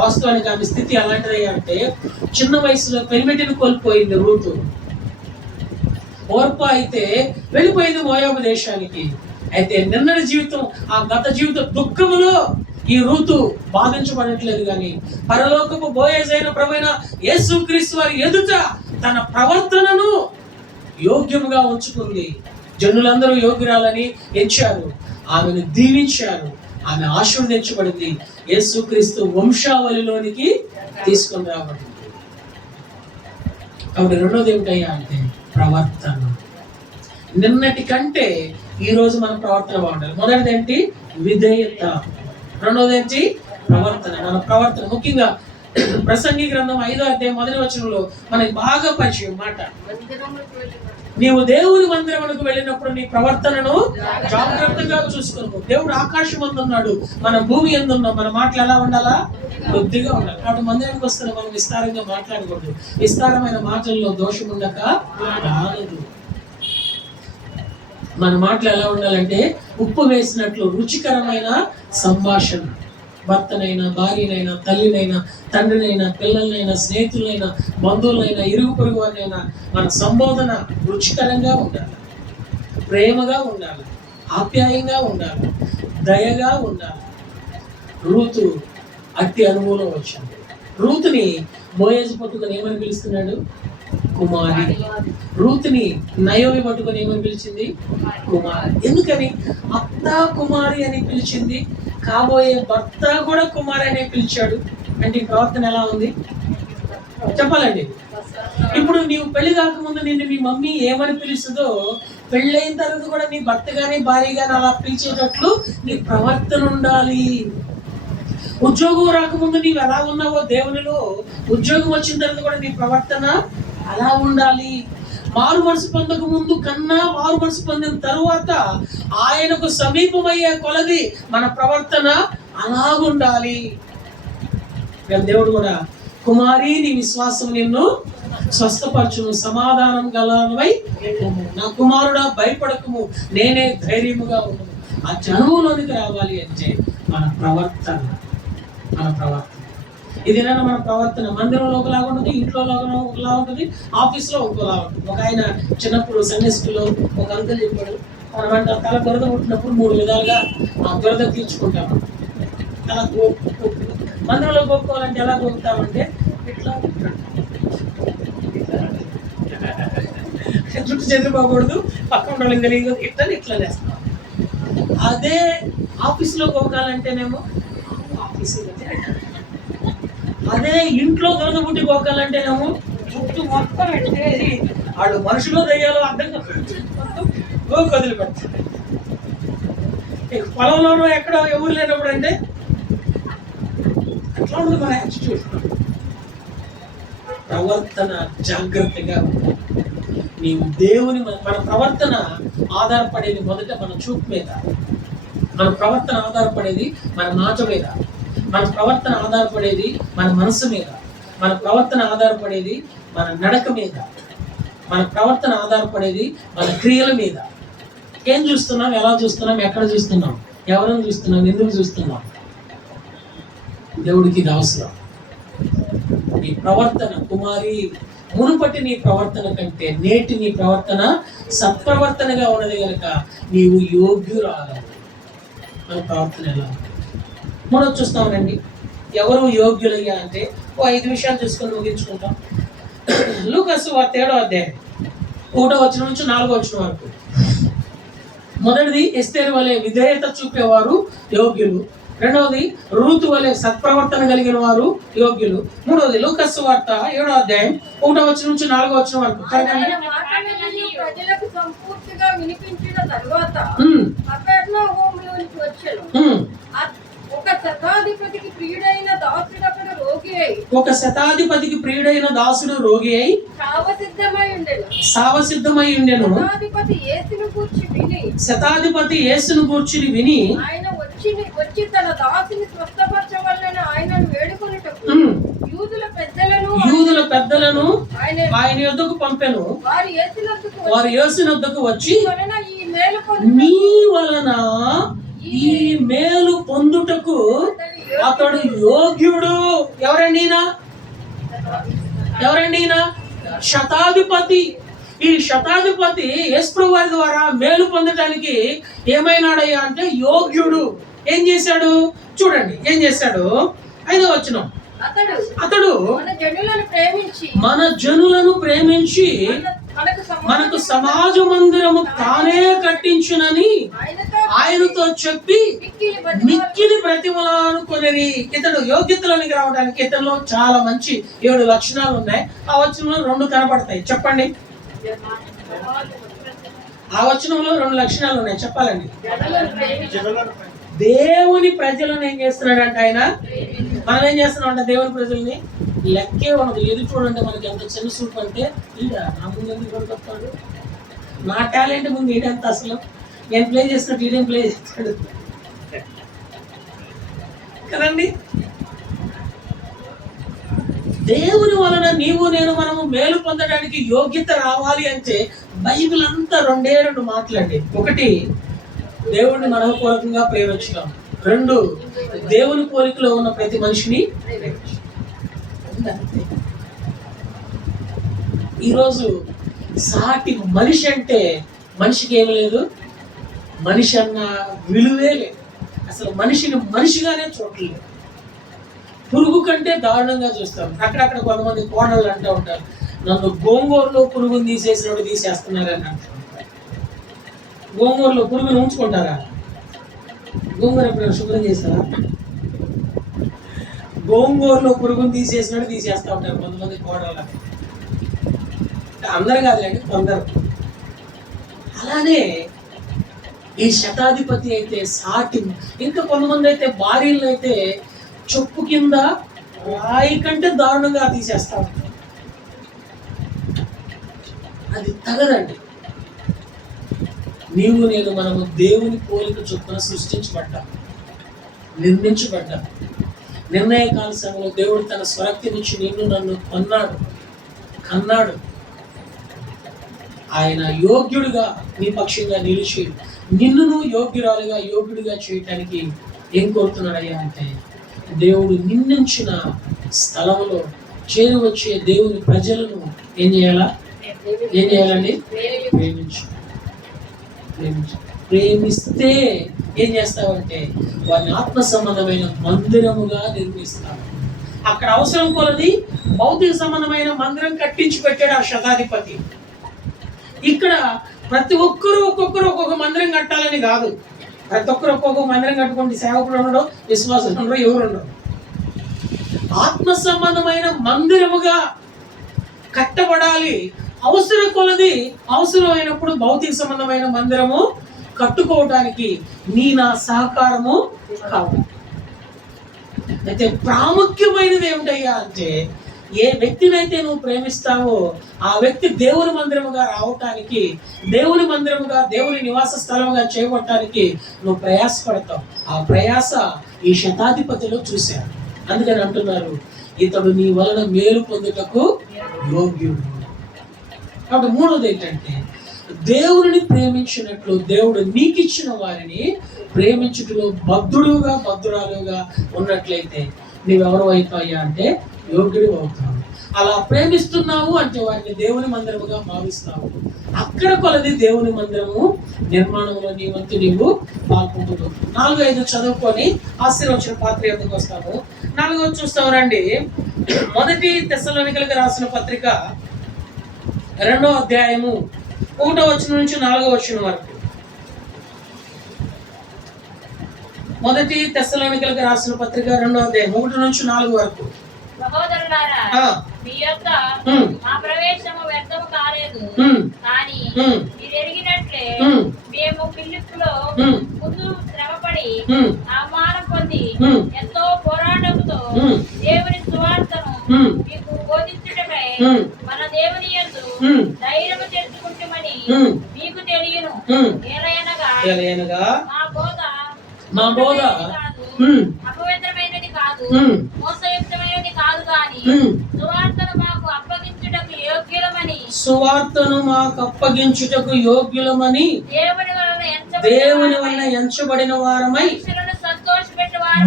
వాస్తవానికి ఆమె స్థితి ఎలాంటిది అంటే, చిన్న వయసులో పెనిమిటిని కోల్పోయింది రూతు. ఓర్ప అయితే వెళ్ళిపోయింది మోయాబు దేశానికి. అయితే నిన్నటి జీవితం, ఆ గత జీవిత దుఃఖములో ఈ రూతు బాధించబడట్లేదు, కానీ పరలోకపు బోయజ్ అయిన ప్రభువైన యేసుక్రీస్తు వారి ఎదుట తన ప్రవర్తనను యోగ్యముగా ఉంచుకుంది. జనులందరూ యోగ్యురాలని ఎంచారు, ఆమెను దీవించారు, ఆమె ఆశీర్వదించబడింది, యేసుక్రీస్తు వంశావళిలోనికి తీసుకొని రాబడింది. కాబట్టి రెండోది ఏమిటయ్యా అంటే ప్రవర్తన. నిన్నటి కంటే ఈ రోజు మన ప్రవర్తన బాగుండాలి. మొదటిది ఏంటి? విధేయత. రెండోది ఏంటి? ప్రవర్తన. మన ప్రవర్తన ముఖ్యంగా ప్రసంగి గ్రంథం 5వ అధ్యాయం 1వ వచనంలో మనకి బాగా పరిచయం మాట, నీవు దేవుని మందిరమునకు వెళ్ళినప్పుడు నీ ప్రవర్తనను జాగ్రత్తగా చూసుకోను. దేవుడు ఆకాశం అందున్నాడు, మన భూమి ఎందున్నాం, మన మాటలు ఎలా ఉండాలా? కొద్దిగా ఉండాలి. కాబట్టి మందిరానికి వస్తున్న మనం విస్తారంగా మాట్లాడకూడదు. విస్తారమైన మాటల్లో దోషం ఉండక రాదు. మన మాటలు ఎలా ఉండాలంటే ఉప్పు వేసినట్లు రుచికరమైన సంభాషణ. భర్తనైనా, భార్యనైనా, తల్లినైనా, తండ్రినైనా, పిల్లలనైనా, స్నేహితులైనా, బంధువులైనా, ఇరుగు పొరుగు వారినైనా మన సంబోధన రుచికరంగా ఉండాలి, ప్రేమగా ఉండాలి, ఆప్యాయంగా ఉండాలి, దయగా ఉండాలి. రూతు అట్టి అనుభవం వచ్చింది. రూతుని బోయజు పట్టుకొని ఏమని పిలుస్తున్నాడు? కుమారి. రూతుని నయోమి పట్టుకొని ఏమని పిలిచింది? కుమారి. ఎందుకని అత్త కుమారి అని పిలిచింది? కాబోయే భర్త కూడా కుమారి అనే పిలిచాడు. అంటే ఈ ప్రవర్తన ఎలా ఉంది చెప్పాలండి. ఇప్పుడు నీవు పెళ్లి కాకముందు నిన్ను మీ మమ్మీ ఏమని పిలుస్తుందో, పెళ్ళైన తర్వాత కూడా నీ భర్త గాని భార్య గాని అలా పిలిచేటట్లు నీ ప్రవర్తన ఉండాలి. ఉద్యోగం రాకముందు నీవు ఎలా ఉన్నావో దేవునిలో, ఉద్యోగం వచ్చిన తర్వాత కూడా నీ ప్రవర్తన అలా ఉండాలి. మారు మనసు పొందక ముందు కన్నా మారు మనసు పొందిన తరువాత ఆయనకు సమీపమయ్యే కొలది మన ప్రవర్తన అలాగుండాలి. దేవుడు కూడా, కుమారి నీ విశ్వాసం నిన్ను స్వస్థపరచును, సమాధానం గలవై నా కుమారుడా భయపడకము, నేనే ధైర్యముగా ఉన్నాను. ఆ జనువులోనికి రావాలి అంటే మన ప్రవర్తన ఇదేనా మన ప్రవర్తన. మందిరంలో ఒకలాగా ఉంటుంది, ఇంట్లో ఒకలా ఉంటుంది, ఆఫీస్లో ఒకలా ఉంటుంది. ఒక ఆయన చిన్నప్పుడు సండే స్కూల్లో ఒక అంకుల్ చెప్పాడు, మనమంట తల దురద పుట్టినప్పుడు 3 విధాలుగా ఆ దురద తీర్చుకుంటాము. తల మందిరంలో గోపుకోవాలంటే ఎలా గోపుతామంటే ఇట్లా చుట్టూ చెదిరిపోకూడదు, పక్కన వాళ్ళకి తెలియదు, ఇట్లా వేస్తాం. అదే ఆఫీస్లో గోకాలంటేనేమో ఆఫీస్, అదే ఇంట్లో దురద పుట్టి గోకాలంటేనేమో చుట్టూ మొత్తం పెట్టేసి వాళ్ళు మనుషులో దయ్యాలో అర్థం గోకు వదిలిపెడతారు. పొలంలోనూ ఎక్కడ ఎవరు లేనప్పుడు అంటే అట్లా ఉంది మన యాటిట్యూడ్. ప్రవర్తన జాగ్రత్తగా నీవు దేవుని, మన ప్రవర్తన ఆధారపడేది మొదట మన చూపు మీద, మన ప్రవర్తన ఆధారపడేది మన మాట మీద, మన ప్రవర్తన ఆధారపడేది మన మనసు మీద, మన ప్రవర్తన ఆధారపడేది మన నడక మీద, మన ప్రవర్తన ఆధారపడేది మన క్రియల మీద. ఏం చూస్తున్నాం, ఎలా చూస్తున్నాం, ఎక్కడ చూస్తున్నాం, ఎవరిని చూస్తున్నాం, ఎందుకు చూస్తున్నాం. దేవుడికి ఇది అవసరం. నీ ప్రవర్తన కుమారి, మునుపటి నీ ప్రవర్తన కంటే నేటి నీ ప్రవర్తన సత్ప్రవర్తనగా ఉన్నది కనుక నీవు యోగ్యురాలవు. మన ప్రవర్తన ఎలా మనం చూస్తామనండి. ఎవరు యోగ్యులయ్యా అంటే 5 విషయాలు చూసుకొని ముగించుకుంటాం. లూకాసు వార్త 7వ అధ్యాయం 1వ వచనం నుంచి 4వ వచనం వరకు. మొదటిది ఎస్తేరు వలె విధేయత చూపేవారు యోగ్యులు. రెండవది రూతు వలె సత్ప్రవర్తన కలిగిన వారు యోగ్యులు. మూడవది లూకాసు వార్త 7వ అధ్యాయం 1వ వచనం నుంచి 4వ వచనం వరకు. ప్రజలకు సంపూర్తిగా వినిపించిన తరువాత కపెర్నహూములోనికి వచ్చెను. ఒక శతాధిపతికి ప్రియుడైన దాసుడు రోగి అయి సావసిద్ధమై ఉండెను. శతాధిపతి యేసును గూర్చి విని ఆయన వచ్చి తన దాసుని స్వస్థపరచవలెనని ఆయనను వేడుకొనుటకు యూదుల పెద్దలను ఆయన యొద్దకు పంపెను. వారు యేసు యొద్దకు వచ్చి నీ వలన ఈ మేలు పొందుటకు అతడు యోగ్యుడు. ఎవరండి? శతాధిపతి. ఈ శతాధిపతి యేసు వారి ద్వారా మేలు పొందటానికి ఏమైనాడయ్యా అంటే యోగ్యుడు. ఏం చేశాడు చూడండి, ఏం చేశాడు. 5వ వచనం, అతడు మన జనులను ప్రేమించి మనకు సమాజ మందిరము తానే కట్టించునని ఆయనతో చెప్పి మిక్కిలి ప్రతిమలను కొనిరి. ఇతడు యోగ్యతలోనికి రావడానికి ఇతనిలో చాలా మంచి 7 లక్షణాలు ఉన్నాయి. ఆ వచనంలో 2 కనపడతాయి. చెప్పండి. ఆ వచనంలో 2 లక్షణాలు ఉన్నాయి, చెప్పాలండి. దేవుని ప్రజలను ఏం చేస్తున్నాడంటే ఆయన, మనం ఏం చేస్తున్నాం అంటే దేవుని ప్రజల్ని లెక్కే ఉండదు. ఎదురు చూడండి మనకి ఎంత చిన్న సూప్ అంటే ఈడ నా ముందు ఎందుకు కొడుకొస్తాడు, నా టాలెంట్ ముందు ఈడంత, అసలు నేను ప్లే చేస్తున్నట్టు ఈడేం ప్లే చేస్తాడు కదండి. దేవుని వలన నీవు నేను మనము మేలు పొందడానికి యోగ్యత రావాలి అంటే బైబిల్ అంతా 2 మాటలండి. 1 దేవుడిని మనఃపూర్వకంగా ప్రేమించడం, 2 దేవుని పోలికలో ఉన్న ప్రతి మనిషిని ప్రేమించడం. ఈరోజు సాటి మనిషి అంటే మనిషికి ఏమి లేదు, మనిషి అన్న విలువే లేదు. అసలు మనిషిని మనిషిగానే చూడలేదు. పురుగు కంటే దారుణంగా చూస్తాం. అక్కడక్కడ కొంతమంది కోడళ్ళు అంటూ ఉంటారు, నన్ను గోంగూరలో పురుగుని తీసేసినప్పుడు తీసేస్తున్నారని అంటారు. గోంగూరలో పురుగుని ఉంచుకుంటారా? గోంగూర ఎప్పుడైనా శుభ్రం చేస్తారా? గోంగూరలో పురుగుని తీసేసినట్టు తీసేస్తూ ఉంటారు కొంతమంది కోడళ్ళు. అందరు కాదులేండి, కొందరు. అలానే ఈ శతాధిపతి అయితే సాటి, ఇంకా కొంతమంది అయితే భార్యలను అయితే చెప్పు కింద రాయి కంటే దారుణంగా తీసేస్తా ఉంటారు. అది తగదండి. నీవు నేను మనము దేవుని పోలిక చొప్పున సృష్టించబడ్డా, నిర్మించబడ్డా. నిర్ణయకాల సమయంలో దేవుడు తన స్వరక్తినిచ్చి నిన్ను నన్ను కన్నాడు. ఆయన యోగ్యుడిగా నీ పక్షంగా నిలిచి నిన్నును యోగ్యుడిగా చేయటానికి ఏం కోరుతున్నాడయ్యా అంటే, దేవుడు నిన్నుంచిన స్థలంలో చేరువచ్చే దేవుని ప్రజలను ఏం చేయాలండి? ప్రేమిస్తే ఏం చేస్తావంటే వారిని ఆత్మ సంబంధమైన మందిరముగా నిర్మిస్తావు. అక్కడ అవసరం కొలది భౌతిక సంబంధమైన మందిరం కట్టించి పెట్టాడు ఆ శతాధిపతి. ఇక్కడ ప్రతి ఒక్కరూ ఒక్కొక్క మందిరం కట్టాలని కాదు. ప్రతి ఒక్కరు ఒక్కొక్క మందిరం కట్టుకుంటే సేవకుడు ఉండడు, విశ్వాసులు ఉండరు, ఎవరు ఉండరు. ఆత్మ సంబంధమైన మందిరముగా కట్టబడాలి. అవసరం కొలది అవసరమైనప్పుడు భౌతిక సంబంధమైన మందిరము కట్టుకోవడానికి నా సహకారము కావాలి. అయితే ప్రాముఖ్యమైనది ఏమిటయ్యా అంటే, ఏ వ్యక్తినైతే నువ్వు ప్రేమిస్తావో ఆ వ్యక్తి దేవుని మందిరముగా రావటానికి, దేవుని మందిరముగా, దేవుని నివాస స్థలముగా చేయబడటానికి నువ్వు ప్రయాసపడతావు. ఆ ప్రయాస ఈ శతాధిపతిలో చూశారు. అందుకని అంటున్నారు, ఇతడు నీ వలన మేలు పొందుటకు యోగ్యుడు. కాబట్టి మూడోది ఏంటంటే, దేవుని ప్రేమించినట్లు దేవుడు నీకిచ్చిన వారిని ప్రేమించుటలో భద్రురాలుగా ఉన్నట్లయితే నీవెవరు అవుతాయా అంటే యోగ్యుడు అవుతావు. అలా ప్రేమిస్తున్నావు అంటే వారిని దేవుని మందిరముగా భావిస్తావు. అక్కడ కొలది దేవుని మందిరము నిర్మాణంలో నీ వంతు నీవు పాల్గొంటున్నావు. 4-5 చదువుకొని ఆశీర్వచన పాత్ర ఎందుకు వస్తాము. 4 చూస్తాం రండి. 1 తెస్సలోనికలకు రాసిన పత్రిక 2వ అధ్యాయము 1వ వచనం నుంచి 4వ వచనం వరకు. 1 తెస్సలోనికలకు రాసిన పత్రిక 2వ అధ్యాయం 1 నుంచి 4 వరకు. సహోదరులారా, మీ యొక్క మా ప్రవేశము వ్యర్థము కాలేదు. కానీ మీరు ఎరిగినట్లే మేము ఫిలిప్పులో ముందు శ్రమపడి అవమానం పొంది ఎంతో పోరాటంతో దేవుని సువార్తను మీకు బోధించుటకై మన దేవుని యందు ధైర్యము తెచ్చుకుంటామని మీకు తెలియను. ఏలయనగా మా బోధ అపవిత్రమైనది కాదు, మోసయుక్తమైనది కాదు, కానీ సువార్తను మాకు అప్పగించుటకు యోగ్యులమని దేవుని వలన ఎంచబడిన వారమై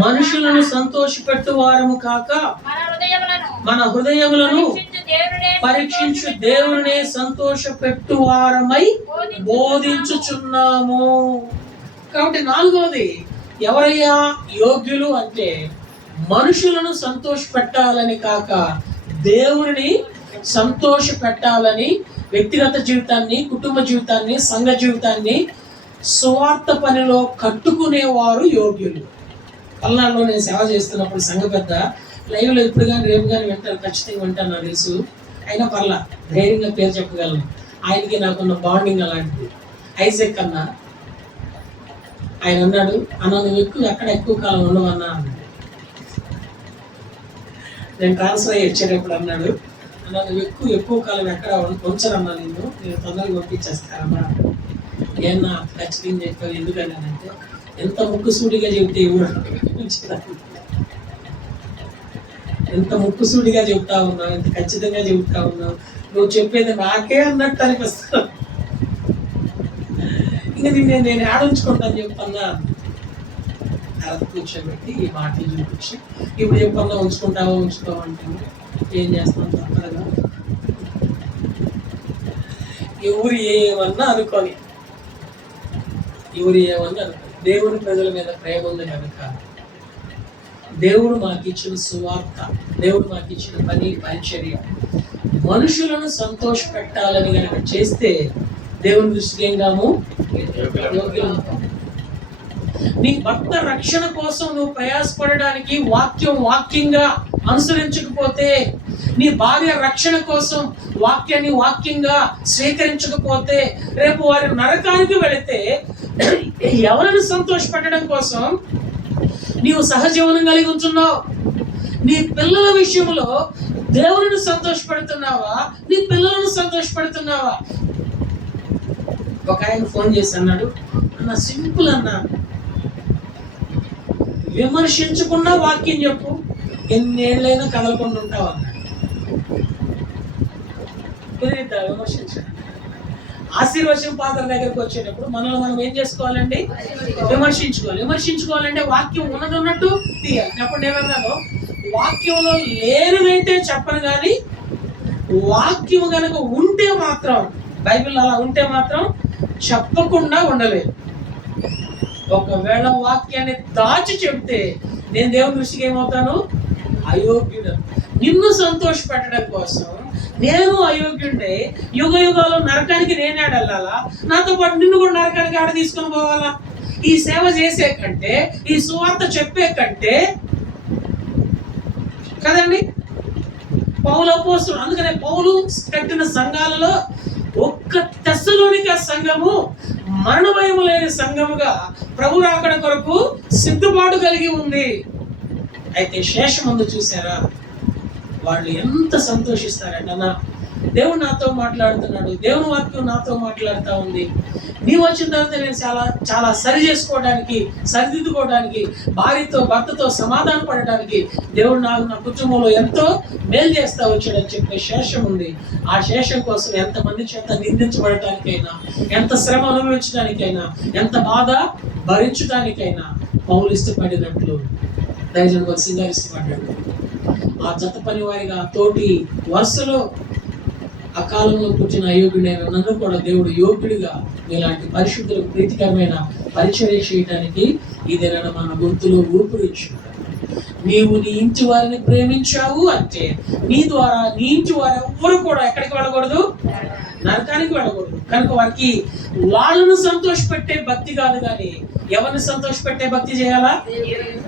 మనుషులను సంతోషపెట్టు వారము కాక మన హృదయములను పరీక్షించు దేవునే సంతోషపెట్టు వారమై బోధించుచున్నాము. కాబట్టి 4వది ఎవరయ్యా యోగ్యులు అంటే, మనుషులను సంతోష పెట్టాలని కాక దేవుని సంతోష పెట్టాలని వ్యక్తిగత జీవితాన్ని, కుటుంబ జీవితాన్ని, సంఘ జీవితాన్ని సువార్త పనిలో కట్టుకునేవారు యోగ్యులు. పల్నాడులో నేను సేవ చేస్తున్నప్పుడు సంఘ పెద్ద లైవ్లో ఇప్పుడు కానీ రేపు కానీ వింటారు, ఖచ్చితంగా వింటాను నాకు తెలుసు. అయినా పర్లా, ధైర్యంగా పేరు చెప్పగలను. ఆయనకి నాకున్న బాండింగ్ అలాంటిది. ఐజెక్ అన్న ఆయన అన్నాడు, అన్న నువ్వు ఎక్కువ కాలం ఉండవన్నా అన్నాడు. నేను ట్రాన్స్ఫర్ అయ్యి వచ్చేటప్పుడు అన్నాడు, అన్న నువ్వు ఎక్కువ కాలం ఎక్కడ ఉంచరన్నా, నేను తొందరగా పంపించేస్తానమ్మా. ఏమన్నా ఖచ్చితంగా చెప్పాను. ఎందుకని అంటే, ఎంత ముక్కుసూడిగా చెబితే ఎంత ముక్కుసూడిగా చెబుతా ఉన్నావు, ఎంత ఖచ్చితంగా చెబుతా ఉన్నావు, నువ్వు చెప్పేది నాకే అన్నట్టు అనిపిస్తా. ఇంకా నేను ఆడించుకుంటాను చెప్పన్నా. తర్వాత కూర్చోబెట్టి ఈ మాటలు చూపించి, ఇప్పుడు చెప్పన్నా ఉంచుకుంటావా అంటే ఏం చేస్తాను తప్పదుగా. ఎవరు ఏమన్నా అనుకోని దేవుని ప్రజల మీద ప్రేమ ఉంది కనుక దేవుడు మాకు ఇచ్చిన సువార్త, దేవుడు మాకు ఇచ్చిన పని, పరిచర్య మనుషులను సంతోష పెట్టాలని కనుక చేస్తే దేవుని దృష్టికి ఏం కాము యోగ్యులు. నీ భర్త రక్షణ కోసం నువ్వు ప్రయాసపడడానికి వాక్యంగా అనుసరించకపోతే, నీ భార్య రక్షణ కోసం వాక్యంగా స్వీకరించకపోతే, రేపు వారి నరకానికి వెళితే ఎవరిని సంతోషపెట్టడం కోసం నీవు సహజీవనం కలిగి ఉంటున్నావు? నీ పిల్లల విషయంలో దేవుని సంతోషపెడుతున్నావా? నీ పిల్లలను సంతోషపెడుతున్నావా? ఒక ఆయన ఫోన్ చేసి అన్నాడు, అన్న సింపుల్ అన్న, విమర్శించకుండా వాక్యం చెప్పు, ఎన్నేళ్ళైనా కదలకుండా ఉంటావు అన్నాడు. కుదిరిద్దా విమర్శించండి? ఆశీర్వచన పాత్ర దగ్గరకు వచ్చేటప్పుడు మనల్ని మనం ఏం చేసుకోవాలండి? విమర్శించుకోవాలి. విమర్శించుకోవాలంటే వాక్యం ఉన్నట్టు తీయాలి. అప్పుడు నేనన్నాను, వాక్యంలో లేనిదైతే చెప్పను కానీ వాక్యం కనుక ఉంటే మాత్రం, బైబిల్ అలా ఉంటే మాత్రం చెప్పకుండా ఉండలేదు. ఒకవేళ వాక్యాన్ని దాచి చెప్తే నేను దేవుని దృష్టికి ఏమవుతాను? అయోగ్యుడు. నిన్ను సంతోష పెట్టడం కోసం నేను అయోగ్యుండే యుగ యుగాలు నరకానికి నేనే వెళ్ళాలా? నాతో పాటు నిన్ను కూడా నరకానికి ఆడ తీసుకొని పోవాలా? ఈ సేవ చేసే కంటే, ఈ సువార్త చెప్పే కంటే కదండి. పౌలు అపోస్తలుడు, అందుకనే పౌలు కట్టిన సంఘాలలో ఒక్క తెస్సలోనిక సంఘము మరణ భయం లేని సంఘముగా ప్రభు రాకడ కొరకు సిద్ధపాటు కలిగి ఉంది. అయితే శేషమందు చూసారా, వాళ్ళు ఎంత సంతోషిస్తారంట. అన్న దేవుడు నాతో మాట్లాడుతున్నాడు, దేవుని వాక్యం నాతో మాట్లాడుతూ ఉంది. నీ వచ్చిన తర్వాత నేను చాలా సరి చేసుకోవడానికి, సరిదిద్దుకోవడానికి, భార్యతో భర్తతో సమాధాన పడడానికి దేవుడు నా కుటుంబంలో ఎంతో మేలు చేస్తా వచ్చాడని చెప్పే శేషం ఉంది. ఆ శేషం కోసం ఎంతమంది చేత నిందించబడటానికైనా, ఎంత శ్రమ అనుభవించడానికైనా, ఎంత బాధ భరించడానికైనా పౌలు ఇష్టపడినట్లు దైవజనుడు సింగారు ఇష్టపడ్డాడు. ఆ జత పని వారిగా తోటి వరుసలో అకాలంలో పుట్టిన అయోగ్యుడైన నన్ను కూడా దేవుడు యోగ్యుడిగా ఇలాంటి పరిశుద్ధులకు ప్రీతికరమైన పరిచర్య చేయడానికి ఇదేనా మన గొంతులో ఊపిరిచ్చున్నాడు. నీవు నీ ఇంటి వారిని ప్రేమించావు అంటే నీ ద్వారా నీ ఇంటి వారు ఎవ్వరు కూడా ఎక్కడికి వెళ్ళకూడదు? నరకానికి వెళ్ళకూడదు. కనుక వారికి వాళ్ళను సంతోషపెట్టే భక్తి కాదు, కానీ ఎవరిని సంతోషపెట్టే భక్తి చేయాలా?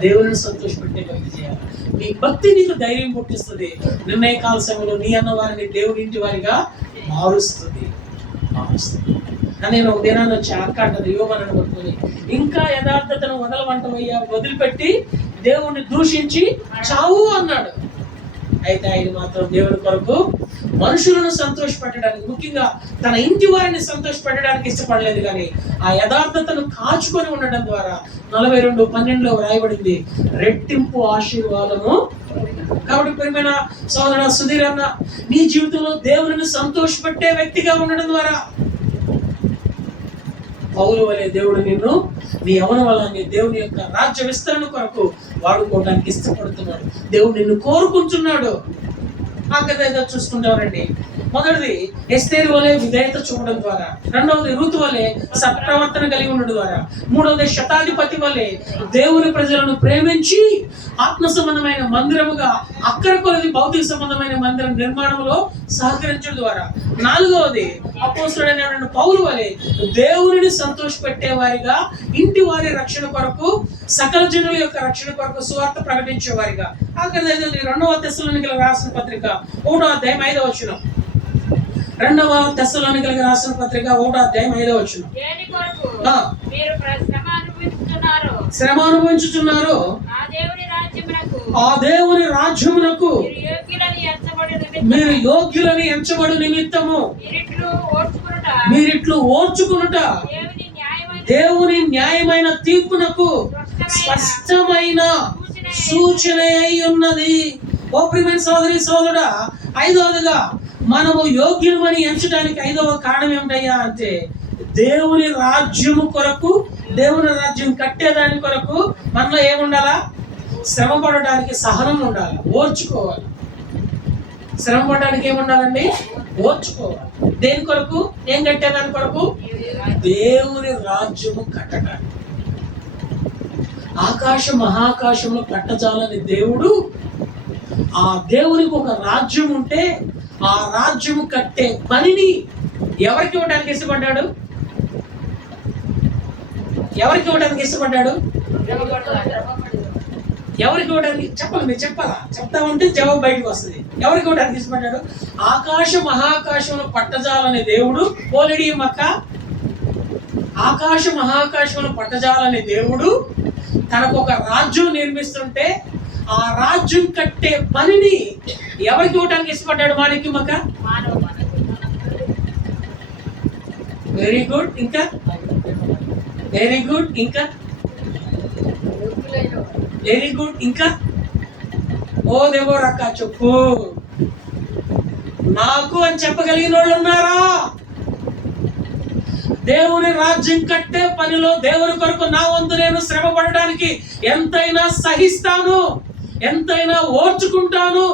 దేవుని సంతోషపెట్టే భక్తి చేయాలి. నీ భక్తి నీకు ధైర్యం పుట్టిస్తుంది. నిర్ణయకాల సమయంలో నీ అన్న వారిని దేవుని ఇంటి వారిగా మారుస్తుంది. నేను దినాన్ని వచ్చి అక్క అంటది యోగనని పట్టుకొని, ఇంకా యథార్థతను వదలవంటవయ్యా, వదిలిపెట్టి దేవుణ్ణి దూషించి చావు అన్నాడు. అయితే ఆయన మాత్రం దేవుని కొరకు మనుషులను సంతోషపెట్టడానికి, ముఖ్యంగా తన ఇంటి వారిని సంతోషపెట్టడానికి ఇష్టపడలేదు, కానీ ఆ యథార్థతను కాచుకొని ఉండడం ద్వారా 42:12 వ్రాయబడింది, రెట్టింపు ఆశీర్వాదము. కాబట్టి ప్రియమైన సోదరుడు సుధీర్ అన్న, నీ జీవితంలో దేవుని సంతోషపెట్టే వ్యక్తిగా ఉండడం ద్వారా పౌలు వలె దేవుడు నిన్ను నీ యవన వల్ల నీ దేవుని యొక్క రాజ్య విస్తరణ కొరకు వాడుకోవడానికి ఇష్టపడుతున్నాడు. దేవుడు నిన్ను కోరుకుంటున్నాడు. ఆ కథ ఏదో చూసుకుంటామండి. మొదటిది ఎస్తేరు వలె విధేయత చూపడం ద్వారా, రెండవది ఋతు వలె సత్ప్రవర్తన కలిగి ఉండడం ద్వారా, మూడవది శతాధిపతి వలె దేవుని ప్రజలను ప్రేమించి ఆత్మ సంబంధమైన మందిరముగా అక్కర కొలది భౌతిక సంబంధమైన మందిరం నిర్మాణంలో సహకరించడం ద్వారా, నాలుగవది అపోస్తలుడైన పౌలు వలె దేవుని సంతోషపెట్టే వారిగా, ఇంటి వారి రక్షణ కొరకు, సకల జనుల యొక్క రక్షణ కొరకు సువార్త ప్రకటించే వారిగా. ఆఖరి 2వ తెస్సలోనికలకు రాసిన పత్రిక 1వ అధ్యాయం 5వ వచనం. 2వ తెస్సలోనికలకు రాసిన పత్రిక 1వ అధ్యాయం 5వ వచనం. శ్రమ అనుభవించుచున్నారు, ఆ దేవుని రాజ్యమునకు మీరు యోగ్యులని ఎంచబడు నిమిత్తము మీరిట్లు ఓర్చుకునుట దేవుని న్యాయమైన తీర్పునకు స్పష్టమైన సూచన అయి ఉన్నది. ఓ ప్రియమైన సోదరి సోదరుడా, 5వదిగా మనము యోగ్యులమని ఎంచడానికి 5వ కారణం ఏమిటయ్యా అంటే, దేవుని రాజ్యము కొరకు, దేవుని రాజ్యం కట్టేదాని కొరకు మనలో ఏముండాలా? శ్రమ పడడానికి సహనం ఉండాలి, ఓర్చుకోవాలి. శ్రమ పడడానికి ఏముండాలండి? ఓర్చుకోవాలి. దేని కొరకు? ఏం కట్టేదాని కొరకు? దేవుని రాజ్యము కట్టడానికి. ఆకాశ మహాకాశంలో కట్టజాలని దేవుడు, ఆ దేవునికి ఒక రాజ్యం ఉంటే ఆ రాజ్యము కట్టే పనిని ఎవరికి ఇవ్వడానికి ఇష్టపడ్డాడు? ఎవరికి ఇవ్వడానికి ఇష్టపడ్డాడు? ఎవరికి ఇవ్వడానికి? చెప్పాలి, మీరు చెప్పాలా? చెప్తా ఉంటే జవాబు బయటకు వస్తుంది. ఎవరికి ఇవ్వడానికి ఇష్టపడ్డాడు? ఆకాశ మహాకాశంలో పట్టజాలని దేవుడు పోలేడి మక్క. ఆకాశ మహాకాశంలో పట్టజాలని దేవుడు తనకు ఒక రాజ్యం నిర్మిస్తుంటే ఆ రాజ్యం కట్టే పనిని ఎవరికి ఇవ్వడానికి ఇష్టపడ్డాడు మాణిక్యమక్క? Very good. ఇంకా వెరీ గుడ్. ఇంకా వెరీ గుడ్. ఇంకా ఓ దేవోరక్క చెప్పు. నాకు అని చెప్పగలిగిన వాళ్ళు ఉన్నారా? దేవుని రాజ్యం కట్టే పనిలో దేవుని కొరకు నా వంతు నేను శ్రమ పడడానికి ఎంతైనా సహిస్తాను, ఎంతైనా ఓర్చుకుంటాను.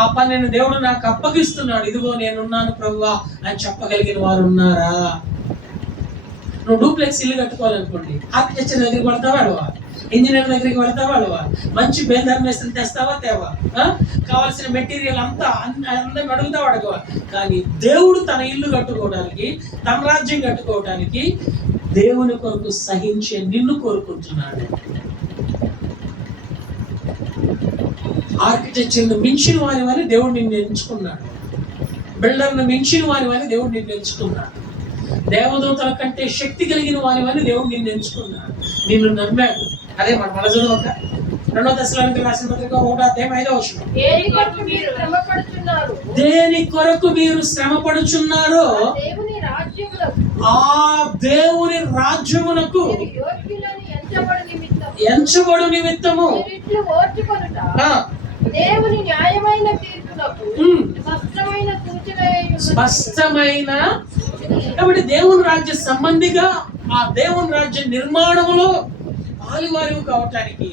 ఆ పనిని దేవుడు నాకు అప్పగిస్తున్నాడు. ఇదిగో నేనున్నాను ప్రభువా అని చెప్పగలిగిన వారు ఉన్నారా? నువ్వు డూప్లెక్స్ ఇల్లు కట్టుకోవాలనుకోండి, ఆర్కిటెక్చర్ దగ్గరికి వెళ్తావా అడవా? ఇంజనీర్ దగ్గరికి వెళ్తావా అడవా? మంచి బేల్దార్ మేస్త్రిని తెస్తావా తేవా? కావాల్సిన మెటీరియల్ అంతా అందరిని అడుగుతావా అడగవా? కానీ దేవుడు తన ఇల్లు కట్టుకోవడానికి, తన రాజ్యం కట్టుకోవడానికి దేవుని కొరకు సహించే నిన్ను కోరుకుంటున్నాడు. ఆర్కిటెక్చర్ను మించిన వారివని దేవుడు నిన్ను ఎంచుకున్నాడు. బిల్డర్ను మించిన వారివని దేవుడు నిన్ను ఎంచుకున్నాడు. దేవదూతల కంటే శక్తి కలిగిన వారివని దేవుడు నిన్ను ఎంచుకున్నాడు, నిన్ను నమ్మాడు. అదే మన మనజుడు ఒక 2వ దశలోనికి రాసిన పత్రిక 1:5 దేని కొరకు మీరు శ్రమ పడుచున్నారో ఆ దేవుని రాజ్యమునకు ఎంచబడు నిమిత్తము దేవుని న్యాయమైన తీర్పునకు స్పష్టమైన. కాబట్టి దేవుని రాజ్య సంబంధిగా ఆ దేవుని రాజ్య నిర్మాణములో పాలువారివి కావటానికి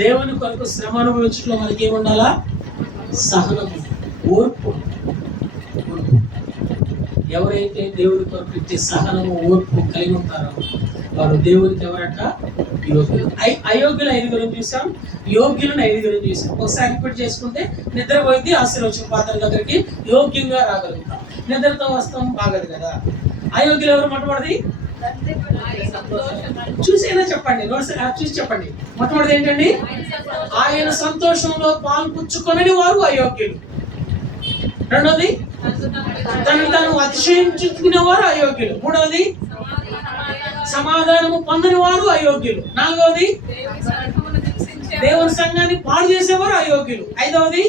దేవుని కొరకు శ్రమ అనుభవించడంలో మనకి ఏముండాలా? సహనము, ఓర్పు. ఎవరైతే దేవుని కొరకు ఇచ్చే సహనము, ఓర్పు కలిగి ఉంటారో వారు దేవునికి ఎవరట? యోగ్యులు. అయోగ్యులు 5 చూసాం, యోగ్యులను 5 చూసాం. ఒకసారి రిపీట్ చేసుకుంటే నిద్రపోయింది ఆశీర్వచన పాత్ర దగ్గరికి యోగ్యంగా రాగలుగుతాం. నిద్రతో వస్తాం బాగదు కదా. అయోగ్యులు ఎవరు? మొట్టమొదటి చూసేనా చెప్పండి, చూసి చెప్పండి. మొట్టమొదటి ఏంటండి? ఆయన సంతోషంలో పాల్పుచ్చుకొనని వారు అయోగ్యులు. రెండవది తను తాను అతిశయించుకునేవారు అయోగ్యులు. మూడవది సమాధానము పొందని వారు అయోగ్యులు. నాలుగవది దేవుని సంఘాన్ని పాడు చేసేవారు అయోగ్యులు. ఐదవది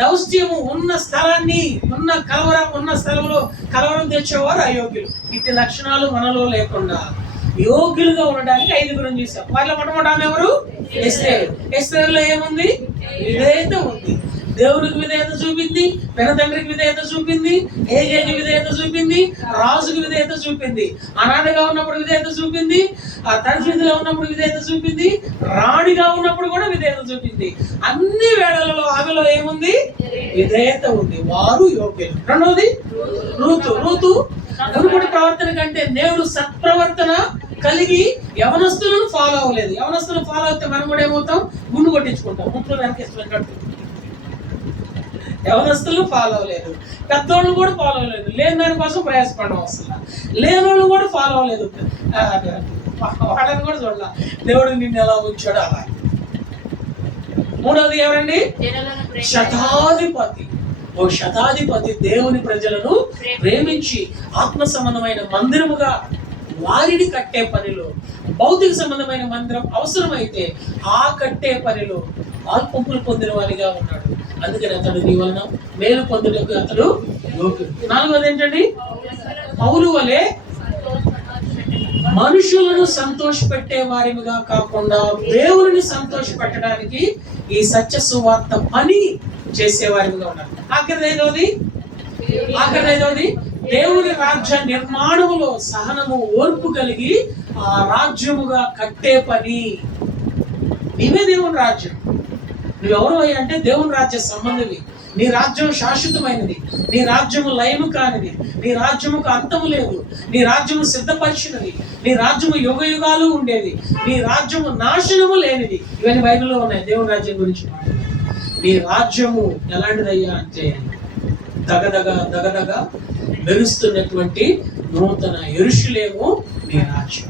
దౌష్ట్యము, ఉన్న స్థలాన్ని ఉన్న స్థలంలో కలవరం తెచ్చేవారు అయోగ్యులు. ఇట్టి లక్షణాలు మనలో లేకుండా యోగ్యులుగా ఉండడానికి 5 చూసాం. వారిలో మొట్టమొదటి ఎవరు? ఎస్తేరు. ఎస్తేరులో ఏముంది? విధేయత ఉంది. దేవునికి విధేయత చూపింది, పెనతండ్రికి విధేయత చూపింది, ఏగేకి విధేయత చూపింది, రాజుకి విధేయత చూపింది, అనాథగా ఉన్నప్పుడు విధేయత చూపింది, ఆ తరఫీదులో ఉన్నప్పుడు విధేయత చూపింది, రాణిగా ఉన్నప్పుడు కూడా విధేయత చూపింది. అన్ని వేళలలో ఆమెలో ఏముంది? విధేయత ఉంది. వారు యోగ్యులు. రెండవది రూతు మునుపటి ప్రవర్తన కంటే నేడు సత్ప్రవర్తన కలిగి యవనస్తులను ఫాలో అవ్వలేదు. యవనస్తులను ఫాలో అయితే మనం కూడా ఏమవుతాం? గుండు కొట్టించుకుంటాం, ముట్లు వెనకేసుకున్నట్టు. యవనస్తులు ఫాలో అవ్వలేదు, పెద్దోళ్ళు కూడా ఫాలో అవ్వలేదు. లేని దానికోసం ప్రయాసపడడం అవసరం. లేనోళ్ళు కూడా ఫాలో అవ్వలేదు, వాళ్ళని కూడా చూడాల. దేవుడు నిన్ను ఎలా ఉంచాడు అలా. మూడవది ఎవరండి? శతాధిపతి. ఓ శతాధిపతి దేవుని ప్రజలను ప్రేమించి ఆత్మ సంబంధమైన మందిరముగా వారిని కట్టే పనిలో, భౌతిక సంబంధమైన మందిరం అవసరమైతే ఆ కట్టే పనిలో ఆత్మపులు పొందిన వారిగా ఉన్నాడు. అందుకని అతడు నీ వలన మేలు పొందుటకు అతడు యోగ్యుడు. నాలుగవది ఏంటండి? పౌలు వలె మనుషులను సంతోషపెట్టే వారిగా కాకుండా దేవుని సంతోషపెట్టడానికి ఈ సత్య సువార్త పని చేసేవారిగా ఉన్నారు. ఆఖరిదైదవది దేవుని రాజ్య నిర్మాణములో సహనము, ఓర్పు కలిగి ఆ రాజ్యముగా కట్టే పని. నీవే దేవుని రాజ్యం. నువ్వెవరు అంటే దేవుని రాజ్య సంబంధివి. నీ రాజ్యం శాశ్వతమైనది, నీ రాజ్యము లయము కానిది, నీ రాజ్యముకు అంతము లేదు, నీ రాజ్యము సిద్ధపరిచినది, నీ రాజ్యము యుగ యుగాలు ఉండేది, నీ రాజ్యము నాశనము లేనిది. ఇవన్నీ బైబిల్లో ఉన్నాయి దేవుని రాజ్యం గురించి. నీ రాజ్యము ఎలాంటిదయ్యా అంటే దగదగ మెరుస్తున్నటువంటి నూతన యెరూషలేము నీ రాజ్యం.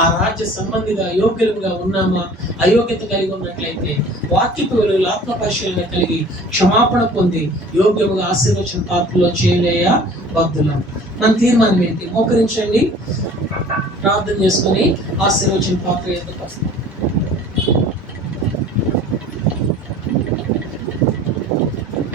ఆ రాజ్య సంబంధిగా యోగ్యులుగా ఉన్నామా? అయోగ్యత కలిగి ఉన్నట్లయితే వాక్యపు వెలుగులు ఆత్మ పరిశీలన కలిగి క్షమాపణ పొంది యోగ్యముగా ఆశీర్వచన పాత్రలో చేయలేయ బద్దులం. మన తీర్మానం ఏంటి? మోకరించండి, ప్రార్థన చేసుకుని ఆశీర్వచన పాత్ర ఎందుకు వస్తుంది.